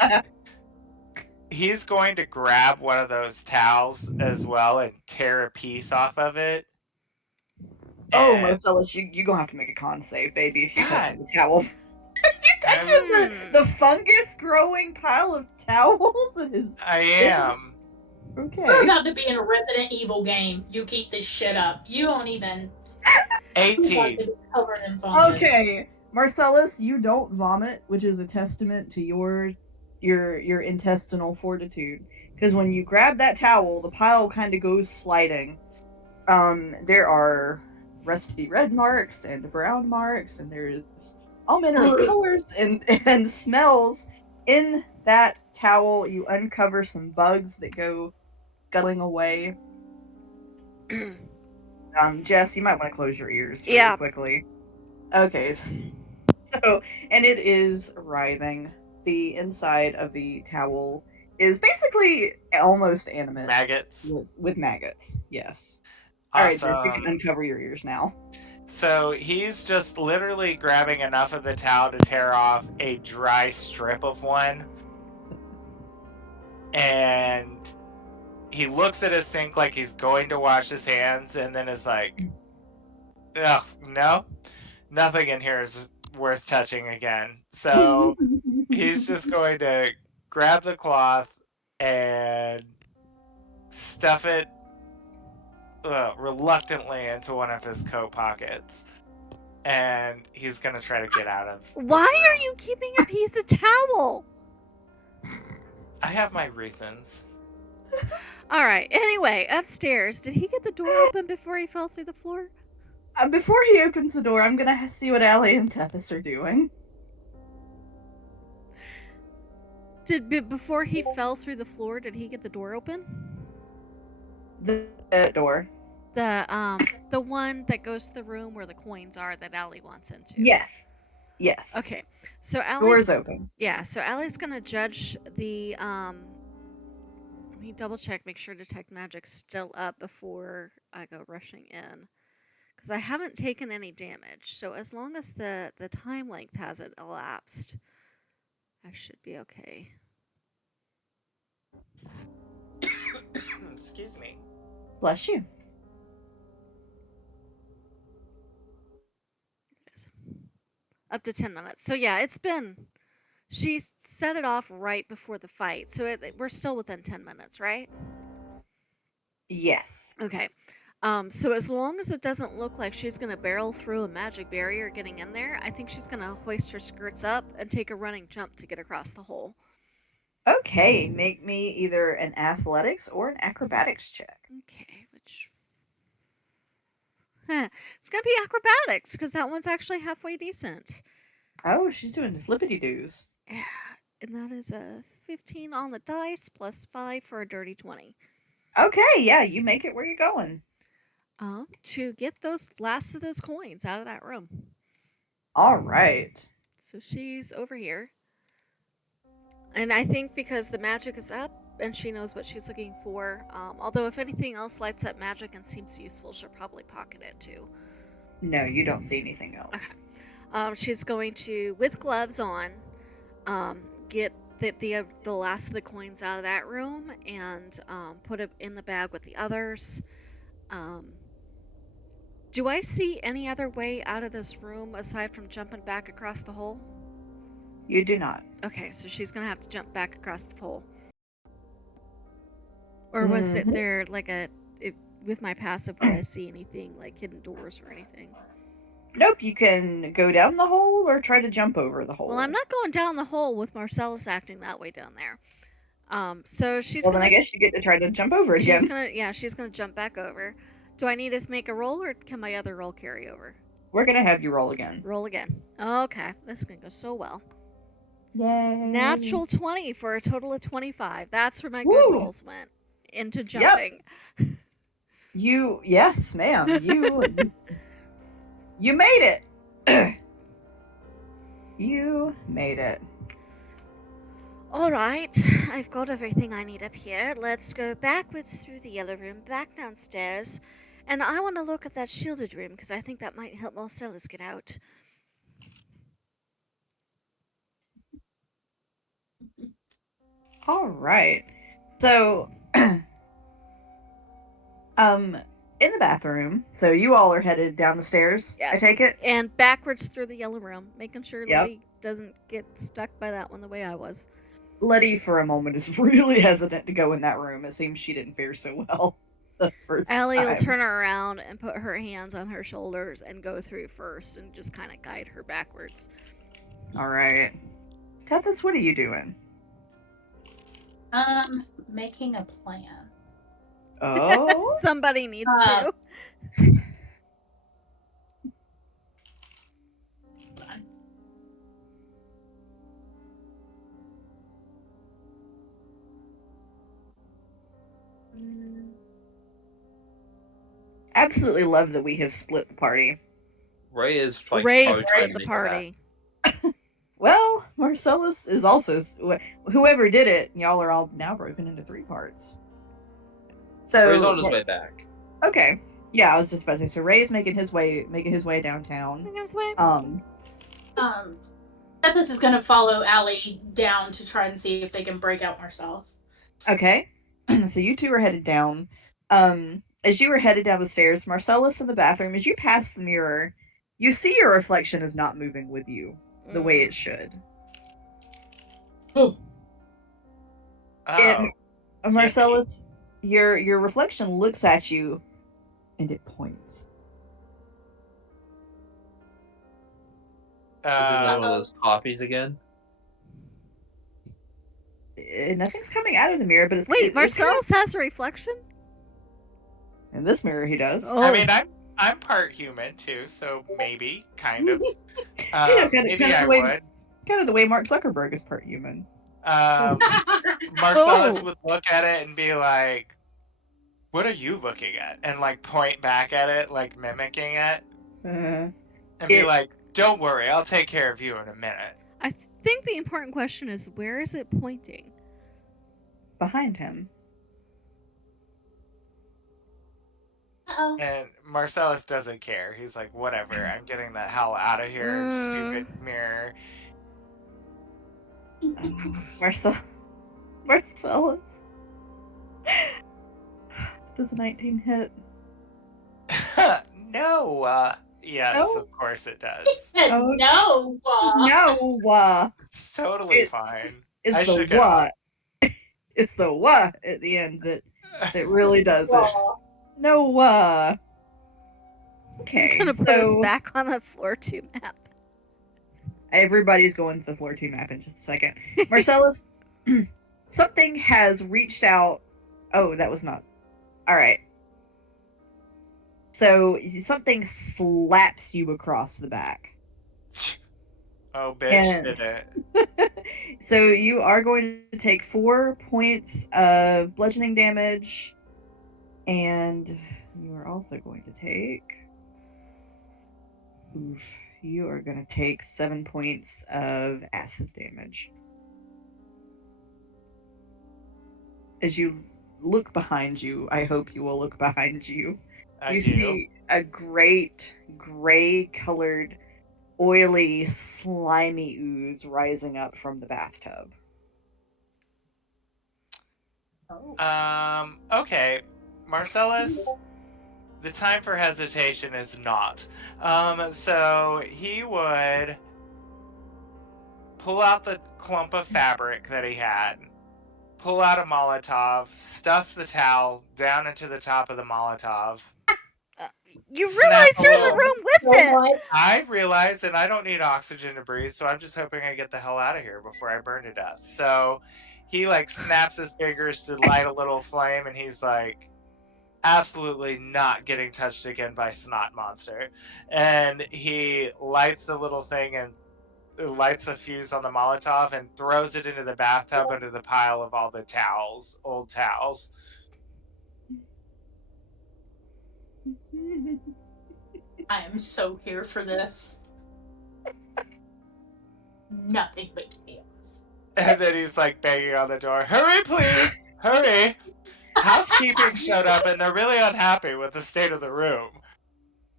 he's going to grab one of those towels as well and tear a piece off of it. Oh, Marcellus, you're gonna have to make a con save, baby, if you touch the towel. You touching the fungus growing pile of towels that is... I am. Okay. We're about to be in a Resident Evil game. You keep this shit up. You don't even... 18. Covered in fungus. Okay. Marcellus, you don't vomit, which is a testament to your intestinal fortitude. Because when you grab that towel, the pile kind of goes sliding. There are rusty red marks and brown marks, and there's all manner of colors and smells in that towel. You uncover some bugs that go scuttling away. Jess, you might want to close your ears really quickly. Okay. So, and it is writhing. The inside of the towel is basically almost animate. Maggots. With maggots, yes. Alright, Jess, you can uncover your ears now. So he's just literally grabbing enough of the towel to tear off a dry strip of one. And he looks at his sink like he's going to wash his hands, and then is like, ugh, no, nothing in here is worth touching again. So he's just going to grab the cloth and stuff it reluctantly into one of his coat pockets. And he's going to try to get out of Why are you keeping a piece of towel? I have my reasons. All right. Anyway, upstairs. Did he get the door open before he fell through the floor? Before he opens the door, I'm gonna see what Allie and Tethys are doing. Before he fell through the floor, did he get the door open? The door. The one that goes to the room where the coins are that Allie wants into. Yes. Yes. Okay. So Allie's door's open. Yeah, so Allie's gonna judge the let me double check, make sure detect magic's still up before I go rushing in. Because I haven't taken any damage. So as long as the time length hasn't elapsed, I should be okay. Excuse me. Bless you. Up to 10 minutes. So yeah, she set it off right before the fight. So we're still within 10 minutes, right? Yes. Okay. So as long as it doesn't look like she's going to barrel through a magic barrier getting in there, I think she's going to hoist her skirts up and take a running jump to get across the hole. Okay, make me either an athletics or an acrobatics check. Okay, which... It's going to be acrobatics, because that one's actually halfway decent. Oh, she's doing the flippity-doos. Yeah, and that is a 15 on the dice, plus 5 for a dirty 20. Okay, yeah, you make it where you're going. To get those last of those coins out of that room. All right. So she's over here. And I think because the magic is up and she knows what she's looking for, although if anything else lights up magic and seems useful, she'll probably pocket it too. No, you don't see anything else. Okay. She's going to, with gloves on, get the last of the coins out of that room and put it in the bag with the others. Do I see any other way out of this room aside from jumping back across the hole? You do not. Okay, so she's gonna have to jump back across the hole. Or was there like with my passive, would I see anything like hidden doors or anything? Nope, you can go down the hole or try to jump over the hole. Well, I'm not going down the hole with Marcellus acting that way down there. So she's then I guess you get to try to jump over again. She's gonna jump back over. Do I need to make a roll, or can my other roll carry over? We're gonna have you roll again. Roll again. Okay, this is gonna go so well. Yay! Natural 20 for a total of 25. That's where my good rolls went into jumping. Yep. Yes, ma'am. You made it. You made it. All right, I've got everything I need up here. Let's go backwards through the yellow room, back downstairs, and I want to look at that shielded room because I think that might help Marcellus get out. All right. So, in the bathroom. So you all are headed down the stairs. Yes. I take it. And backwards through the yellow room, making sure Lettie doesn't get stuck by that one the way I was. Lettie, for a moment, is really hesitant to go in that room. It seems she didn't fare so well the first Allie time. will turn her around and put her hands on her shoulders and go through first and just kind of guide her backwards. All right. Tethys, what are you doing? Making a plan. Oh? Somebody needs to. Absolutely love that we have split the party. Ray is like Ray probably trying split to the make it back. party. Well, Marcellus is also whoever did it. Y'all are all now broken into 3 parts. So Ray's on his way back. Okay, yeah, I was just about to say. So Ray's making his way downtown. Making his way. This is gonna follow Allie down to try and see if they can break out Marcellus. Okay, so you two are headed down. As you were headed down the stairs, Marcellus in the bathroom, as you pass the mirror, you see your reflection is not moving with you the way it should. Oh. Marcellus, your reflection looks at you, and it points. Is it another one of those copies again? Nothing's coming out of the mirror, but it's Wait, Marcellus has a reflection? In this mirror, he does. Oh. I mean, I'm part human too, so maybe, kind of. Maybe I would. Kind of the way Mark Zuckerberg is part human. Marcellus would look at it and be like, "What are you looking at?" And like point back at it, like mimicking it, and be like, "Don't worry, I'll take care of you in a minute." I think the important question is, where is it pointing? Behind him. Uh-oh. And Marcellus doesn't care. He's like, "Whatever, I'm getting the hell out of here, stupid mirror." Marcellus. Does a 19 hit? No. Yes, No? of course it does. Oh. No. No. It's totally fine. It's I the should go. what. It's the what at the end that really does it. No. Okay. I'm gonna put us back on the floor 2 map. Everybody's going to the floor 2 map in just a second. Marcellus, something has reached out. Oh, that was not. All right. So something slaps you across the back. Oh, bitch, did it. So you are going to take 4 points of bludgeoning damage, and you are also going to take. Oof. You are going to take 7 points of acid damage. As you look behind you, I hope you will look behind you. You see a great gray-colored, oily, slimy ooze rising up from the bathtub. Okay. Marcellus, the time for hesitation is not. So he would pull out the clump of fabric that he had, pull out a Molotov, stuff the towel down into the top of the Molotov. You realize you're in the room with it! I realize, and I don't need oxygen to breathe, so I'm just hoping I get the hell out of here before I burn to death. So he like snaps his fingers to light a little flame, and he's like, absolutely not getting touched again by Snot Monster. And he lights the little thing and lights a fuse on the Molotov and throws it into the bathtub under the pile of all the towels, old towels. I am so here for this. Nothing but chaos. And then he's like banging on the door. Hurry, please! Hurry! Housekeeping showed up and they're really unhappy with the state of the room.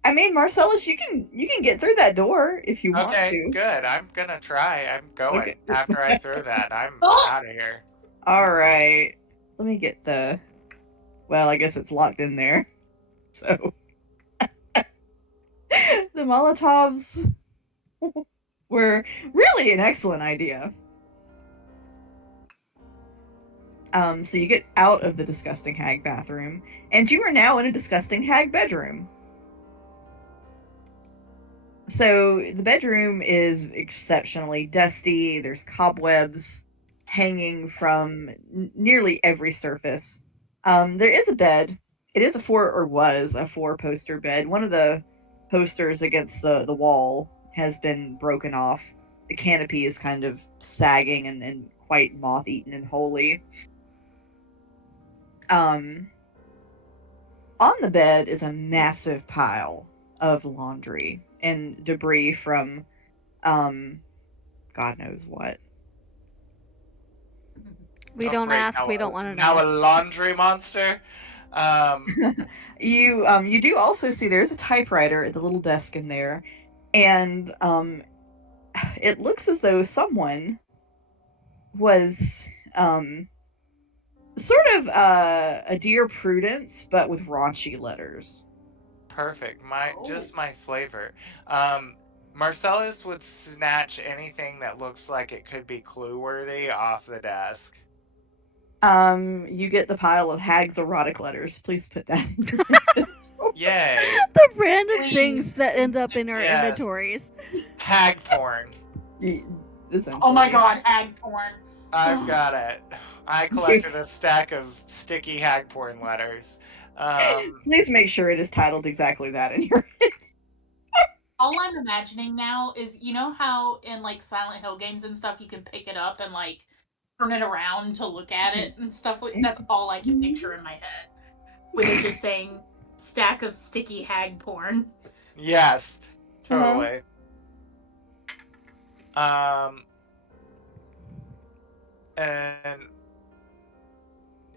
I mean, Marcellus, you can get through that door if you want to. Okay, good. I'm gonna try. I'm going. Okay. After I throw that, I'm out of here. All right. Let me get the. Well, I guess it's locked in there. So the Molotovs were really an excellent idea. So you get out of the disgusting hag bathroom, and you are now in a disgusting hag bedroom. So the bedroom is exceptionally dusty. There's cobwebs hanging from nearly every surface. There is a bed It is was a 4-poster bed. One of the posters against the wall has been broken off. The canopy is kind of sagging and quite moth-eaten and holy. On the bed is a massive pile of laundry and debris from God knows what. We Oh, don't great. ask, Now we a- don't want to Now a know. laundry monster. You do also see there's a typewriter at the little desk in there, and it looks as though someone was sort of a Dear Prudence, but with raunchy letters. Perfect. Just Oh. my flavor. Marcellus would snatch anything that looks like it could be clue worthy off the desk. You get the pile of Hag's erotic letters. Please put that in your inventory. Yay. The random Please. things that end up in our Yes. inventories. Hag porn. Oh my god, hag porn. I've got it. I collected a stack of sticky hag porn letters. Please make sure it is titled exactly that in your. All I'm imagining now is, you know how in like Silent Hill games and stuff you can pick it up and like turn it around to look at it and stuff like that's all I can picture in my head. With it just saying stack of sticky hag porn. Yes, totally. And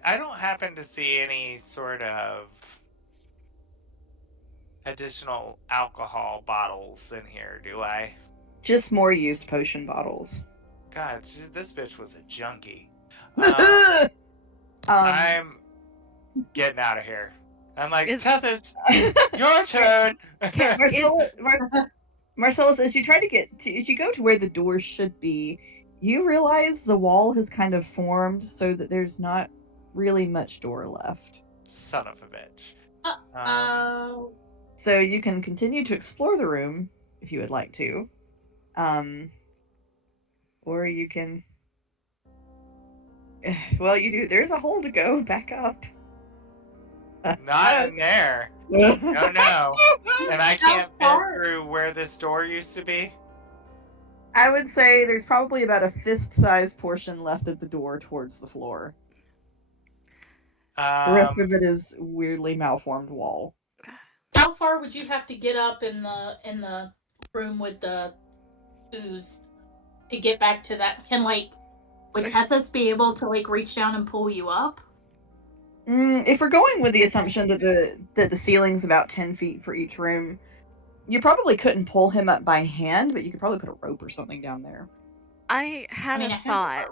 I don't happen to see any sort of additional alcohol bottles in here, do I? Just more used potion bottles. God, this bitch was a junkie. Um, I'm getting out of here. I'm like, Is- Tethys, your turn. Marcellus, as you try to as you go to where the door should be, you realize the wall has kind of formed so that there's not really much door left. Son of a bitch. So you can continue to explore the room if you would like to. Or you can... Well, you do. There's a hole to go back up. Not in there. No, no. And I can't fit far? through where this door used to be. I would say there's probably about a fist-sized portion left of the door towards the floor. The rest of it is weirdly malformed wall. How far would you have to get up in the room with the ooze to get back to that? Would Tethys be able to like reach down and pull you up? If we're going with the assumption that the ceiling's about 10 feet for each room, you probably couldn't pull him up by hand, but you could probably put a rope or something down there. I had I a thought.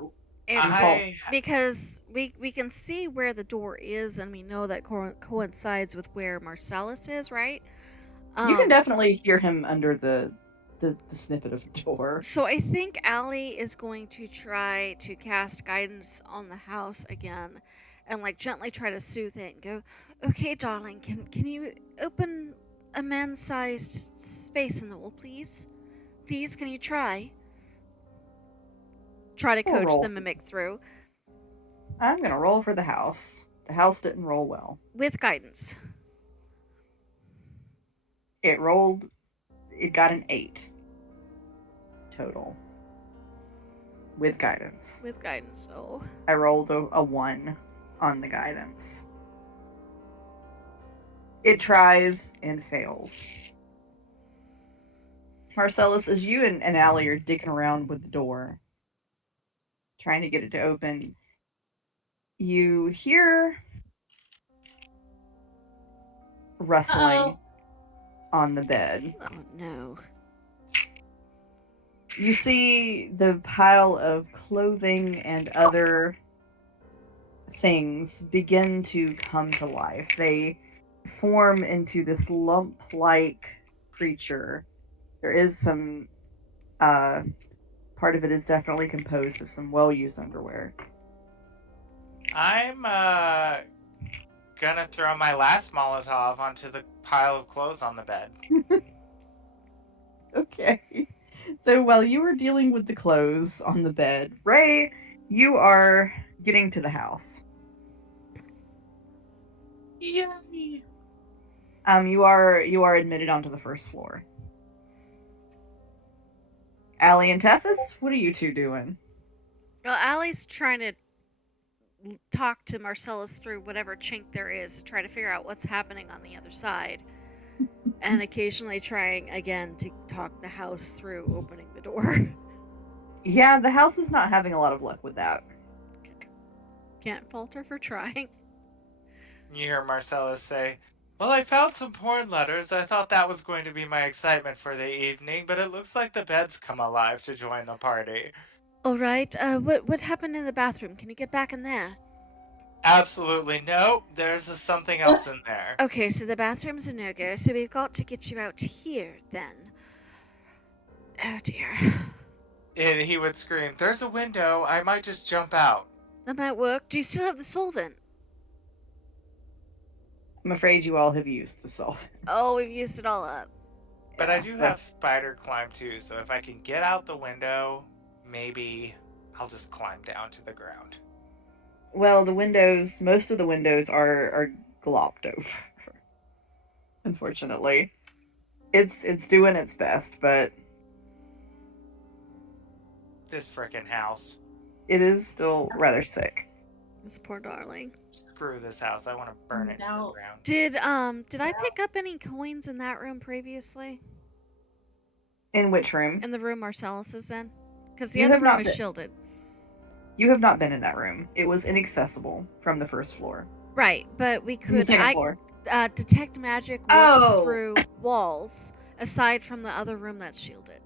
Because we can see where the door is, and we know that coincides with where Marcellus is, right? You can definitely hear him under the snippet of the door. So I think Allie is going to try to cast guidance on the house again, and like gently try to soothe it and go, "Okay, darling, can you open a man-sized space in the wall, please? Please, can you try?" Try to coach the mimic through. I'm gonna roll for the house. The house didn't roll well. With guidance. It got an 8 total. With guidance. With guidance, oh. I rolled a 1 on the guidance. It tries and fails. Marcellus, as you and Allie are digging around with the door, trying to get it to open, you hear rustling on the bed. Oh no. You see the pile of clothing and other things begin to come to life. They form into this lump-like creature. There is some part of it is definitely composed of some well-used underwear. I'm gonna throw my last Molotov onto the pile of clothes on the bed. Okay. So while you were dealing with the clothes on the bed, Ray, you are getting to the house. Yay! You are admitted onto the first floor. Allie and Tethys, what are you two doing? Well, Allie's trying to talk to Marcellus through whatever chink there is to try to figure out what's happening on the other side. And occasionally trying again to talk the house through opening the door. Yeah, the house is not having a lot of luck with that. Okay. Can't falter for trying. You hear Marcellus say, "Well, I found some porn letters. I thought that was going to be my excitement for the evening, but it looks like the bed's come alive to join the party." All right. What happened in the bathroom? Can you get back in there? Absolutely no. There's something else in there. Okay, so the bathroom's a no-go, so we've got to get you out here then. Oh dear. And he would scream, "There's a window. I might just jump out." That might work. Do you still have the solvent? I'm afraid you all have used the solvent. Oh, we've used it all up. But I do have spider climb too, so if I can get out the window, maybe I'll just climb down to the ground. Well, most of the windows are glopped over. Unfortunately. It's doing its best, but This frickin' house. it is still rather sick. This poor darling. Screw this house. I want to burn it to the No. ground. Did I pick up any coins in that room previously? In which room? In the room Marcellus is in? Because the You other have room not is been- shielded. You have not been in that room. It was inaccessible from the first floor. Right, but we From the could second floor. detect magic works Oh! through walls aside from the other room that's shielded.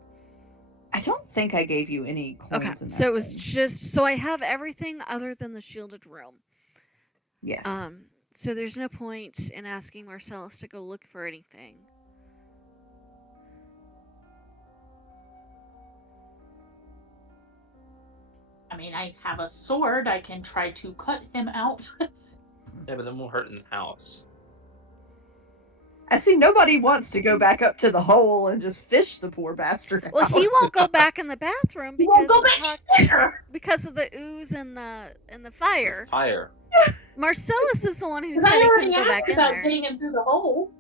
I don't think I gave you any coins Okay, in that so it was thing. just so I have everything other than the shielded room. Yes. So there's no point in asking Marcellus to go look for anything. I mean, I have a sword. I can try to cut him out. Yeah, but then we'll hurt in the house. I see nobody wants to go back up to the hole and just fish the poor bastard Well, out. he won't go back in the bathroom He won't because go back in there. because of the ooze and the fire. Fire. Marcellus is the one who 'Cause said I he already couldn't go asked back in about there. getting him through the hole.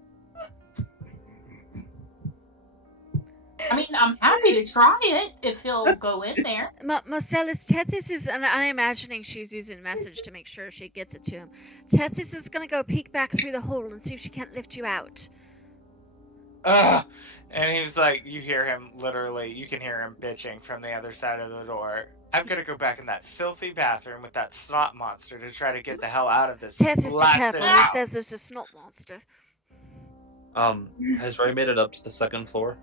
I mean, I'm happy to try it if he'll go in there. Marcellus, Tethys is, and I'm imagining she's using message to make sure she gets it to him. Tethys is gonna go peek back through the hole and see if she can't lift you out. Ugh! And he's like, you hear him literally, you can hear him bitching from the other side of the door. "I've got to go back in that filthy bathroom with that snot monster to try to get the hell out of this Tethys, be blasted careful. He house." says there's a snot monster. Has Ray made it up to the second floor?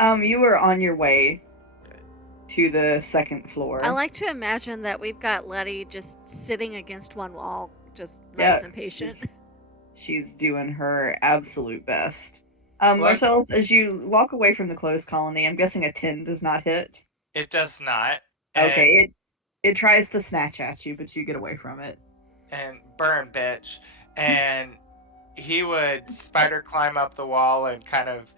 You were on your way to the second floor. I like to imagine that we've got Lettie just sitting against one wall, just Yeah, nice and patient. She's doing her absolute best. What? Marcellus, as you walk away from the closed colony, I'm guessing a 10 does not hit. It does not. And, Okay, it tries to snatch at you, but you get away from it. and burn, bitch. And he would spider climb up the wall and kind of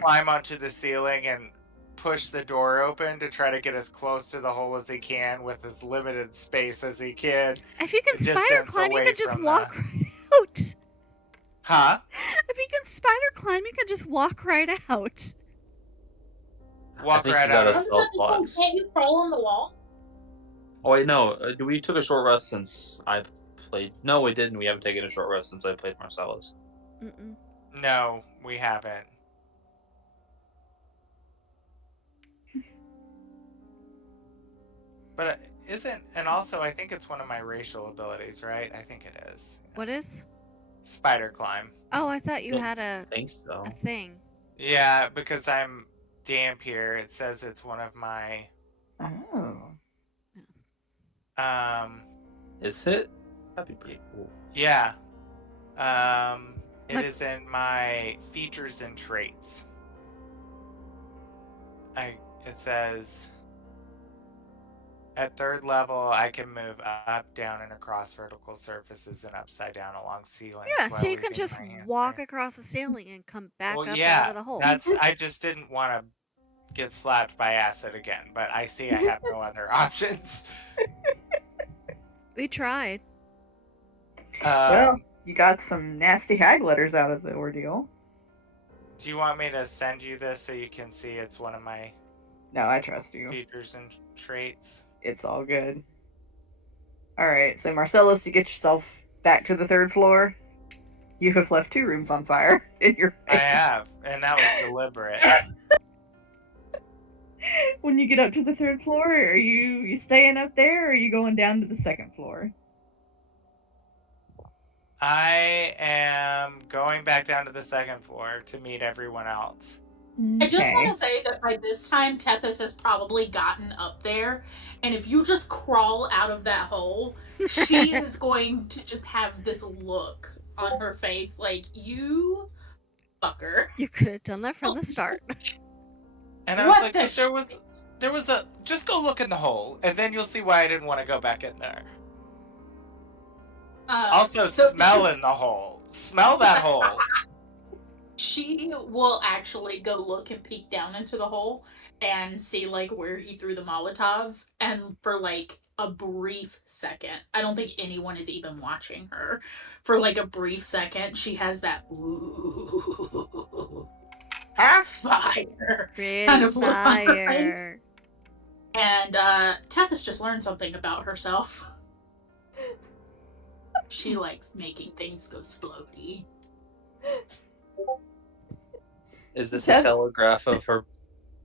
climb onto the ceiling and push the door open to try to get as close to the hole as he can with as limited space as he can. If you can spider Distance climb, you away can just from walk the- right out. Huh? If you can spider climb, you can just walk right out. Walk think right you gotta out. I was spell about to slots. say, can't you crawl on the wall? Oh wait, no. We took a short rest since I played. No, we didn't. We haven't taken a short rest since I played Marcellus. Mm-mm. No, we haven't. But isn't, and also I think it's one of my racial abilities, right? I think it is. What is? Spider climb. Oh, I thought you Don't had a think so. thing. Yeah, because I'm damp here. It says it's one of my Oh. Is it? That'd be pretty cool. yeah. It What- is in my features and traits. It says at 3rd level I can move up, down, and across vertical surfaces and upside down along ceilings. Yeah, while so you can leaving just my hand walk there. across the ceiling and come back Well, up yeah, out of the hole. I just didn't want to get slapped by acid again, but I see I have no other options. We tried. Well, You got some nasty hag letters out of the ordeal. Do you want me to send you this so you can see it's one of my No, I trust you. features and traits? It's all good. Alright, so Marcellus, you get yourself back to the 3rd floor. You have left 2 rooms on fire in your face. I have, and that was deliberate. When you get up to the 3rd floor, are you staying up there, or are you going down to the 2nd floor? I am going back down to the 2nd floor to meet everyone else. I just want to say that by this time, Tethys has probably gotten up there, and if you just crawl out of that hole, she is going to just have this look on her face like, you fucker. You could have done that from the start. And I was like, but there was a, just go look in the hole, and then you'll see why I didn't want to go back in there. Also, smell in the hole. Smell that hole. She will actually go look and peek down into the hole and see, like, where he threw the Molotovs, and for, like, a brief second, I don't think anyone is even watching her, for, like, a brief second, she has that, ooh, fire kind of look on her face. And Tethys just learned something about herself. She likes making things go splody. Is this a telegraph of her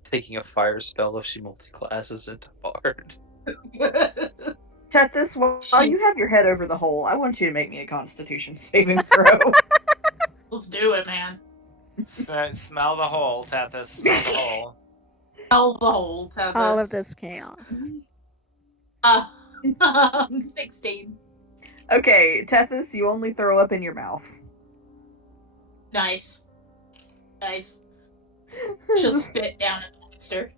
taking a fire spell if she multi-classes into Bard? Tethys, while you have your head over the hole, I want you to make me a Constitution saving throw. Let's do it, man. Smell the hole, Tethys. Smell the hole. Smell the hole, Tethys. All of this chaos. 16. Okay, Tethys, you only throw up in your mouth. Nice. Nice. Just spit down at the monster.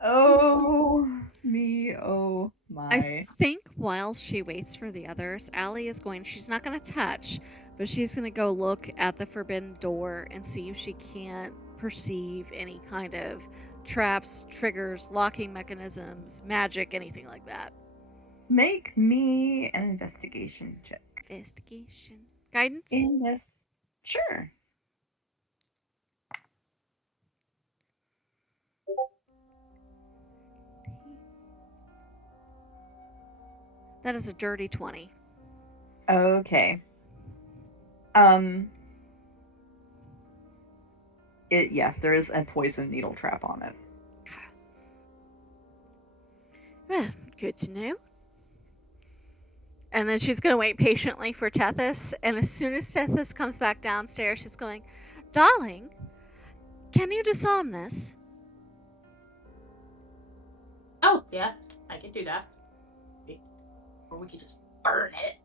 Oh me, oh my. I think while she waits for the others, Allie is she's not going to touch, but she's going to go look at the forbidden door and see if she can't perceive any kind of traps, triggers, locking mechanisms, magic, anything like that. Make me an investigation check. Investigation. Guidance? Sure. That is a dirty 20. Okay. Yes, there is a poison needle trap on it. Well, good to know. And then she's going to wait patiently for Tethys, and as soon as Tethys comes back downstairs, she's going, "Darling, can you disarm this?" Oh, yeah, I can do that. Or we could just burn it.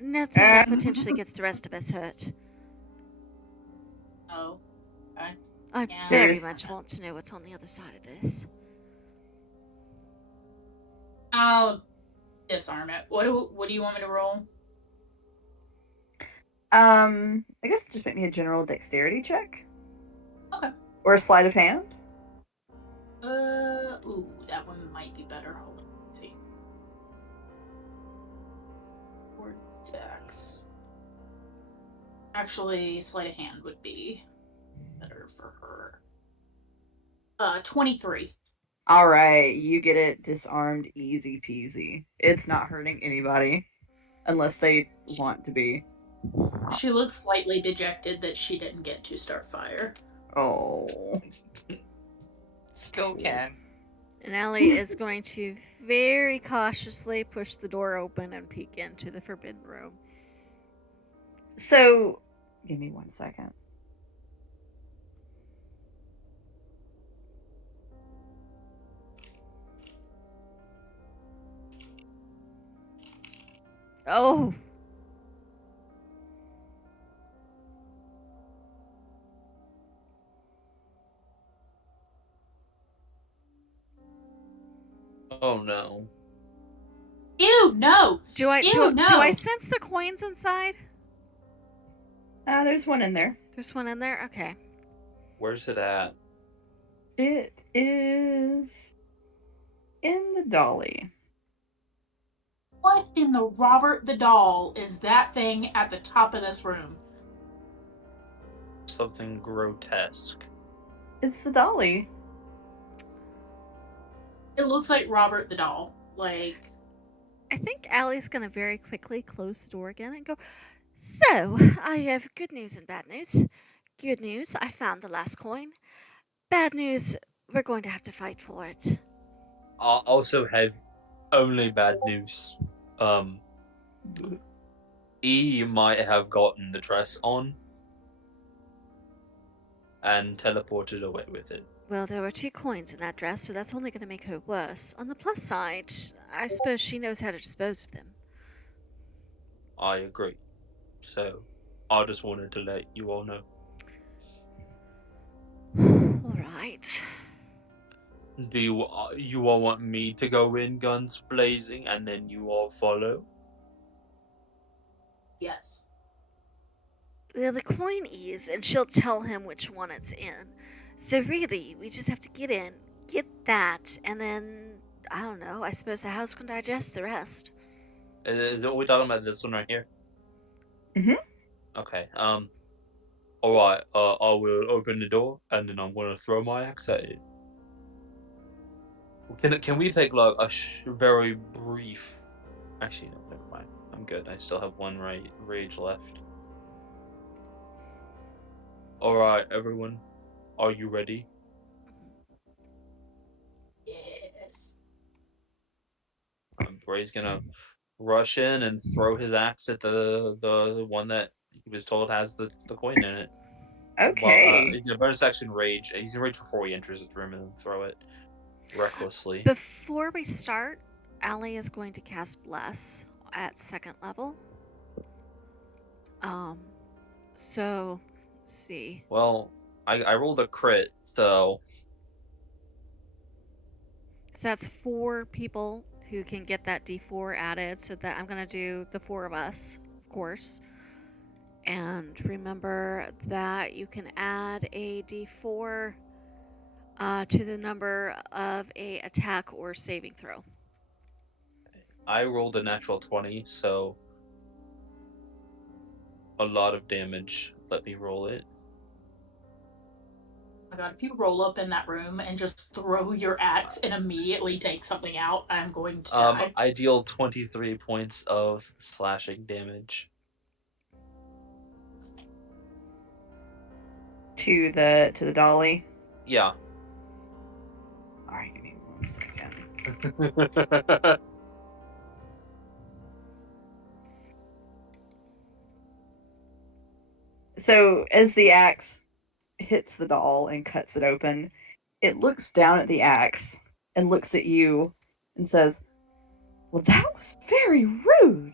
Nothing that potentially gets the rest of us hurt. Oh, okay. I very much want to know what's on the other side of this. I'll disarm it. What do you want me to roll? I guess just make me a general dexterity check. Okay. Or a sleight of hand. Ooh, that one might be better. Hold on, let's see. Or dex. Actually, sleight of hand would be better for her. 23. All right, you get it disarmed easy peasy. It's not hurting anybody unless they want to be. She looks slightly dejected that she didn't get to start fire. Oh. Still can. And Allie is going to very cautiously push the door open and peek into the forbidden room. So, give me 1 second. Oh. Oh no. Ew, no! Do I sense the coins inside? There's one in there. There's one in there? Okay. Where's it at? It is in the dolly? What in the Robert the Doll is that thing at the top of this room? Something grotesque. It's the dolly. It looks like Robert the Doll. Like, I think Allie's gonna very quickly close the door again and go, "So, I have good news and bad news. Good news, I found the last coin. Bad news, we're going to have to fight for it." I also have only bad news. E might have gotten the dress on and teleported away with it. Well, there were 2 coins in that dress, so that's only going to make her worse. On the plus side, I suppose she knows how to dispose of them. I agree. So, I just wanted to let you all know. Alright. Do you all want me to go in guns blazing and then you all follow? yes. Well, the coin is, and she'll tell him which one it's in. So really, we just have to get in, get that, and then, I don't know, I suppose the house can digest the rest. Are we talking about this one right here? Mhm. Okay, alright, I will open the door and then I'm gonna throw my axe at it. Can we take like a very brief... Actually, no, never mind. I'm good. I still have 1 rage left. Alright, everyone. Are you ready? Yes. Bray's gonna rush in and throw his axe at the one that he was told has the coin in it. Okay. Well, he's gonna bonus action rage. He's gonna rage before he enters the room and then throw it recklessly. Before we start, Allie is going to cast Bless at 2nd level. So, let's see. Well, I rolled a crit, so... So that's 4 people who can get that D4 added, so that I'm going to do the 4 of us, of course. And remember that you can add a D4 to the number of a attack or saving throw. I rolled a natural 20, so a lot of damage. Let me roll it. Oh my god, if you roll up in that room and just throw your axe and immediately take something out, I'm going to die. I deal 23 points of slashing damage. To the dolly. Yeah. Alright, give me 1 second. So as the axe hits the doll and cuts it open, it looks down at the axe and looks at you and says, "Well, that was very rude."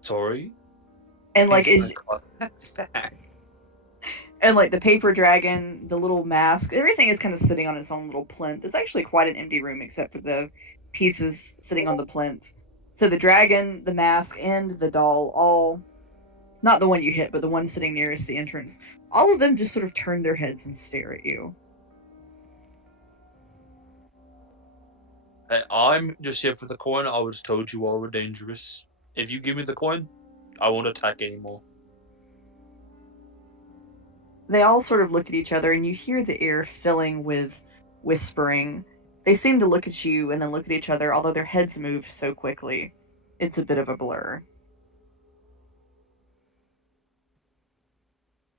Sorry? And like He's is gonna clap back. and like the paper dragon, the little mask, everything is kind of sitting on its own little plinth. It's actually quite an empty room except for the pieces sitting on the plinth. So the dragon, the mask, and the doll, all, not the one you hit, but the one sitting nearest the entrance, all of them just sort of turn their heads and stare at you. Hey, I'm just here for the coin. I was told you all were dangerous. If you give me the coin, I won't attack anymore. They all sort of look at each other, and you hear the air filling with whispering. They seem to look at you and then look at each other, although their heads move so quickly. It's a bit of a blur.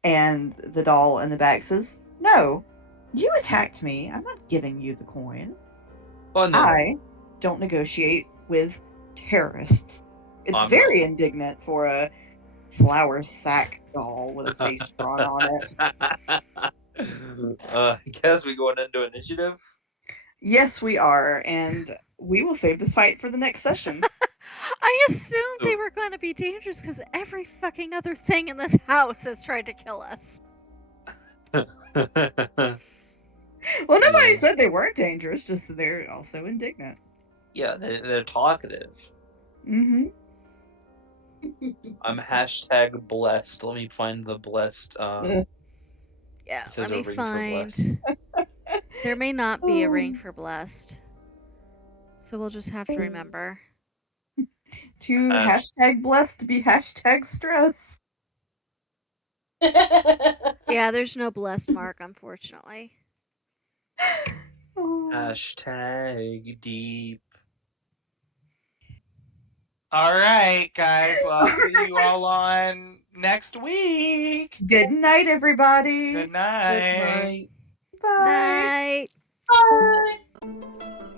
And the doll in the back says, "No, you attacked me. I'm not giving you the coin. Oh, no. I don't negotiate with terrorists." It's very indignant for a flour sack doll with a face drawn on it. I guess we going into initiative? Yes, we are, and we will save this fight for the next session. I assumed they were going to be dangerous because every fucking other thing in this house has tried to kill us. Well, nobody said they weren't dangerous, just that they're also indignant. Yeah, they're talkative. Mm-hmm. I'm hashtag blessed. Let me find the blessed. Yeah, If there's let me a ring for find. blessed. There may not be a ring for blessed. So we'll just have to remember. To Hash- hashtag blessed be hashtag stress. Yeah, there's no blessed mark, unfortunately. Oh. Hashtag deep. All right, guys. Well, I'll see you all on next week. Good night, everybody. Good night. Good night. Bye. Night. Bye.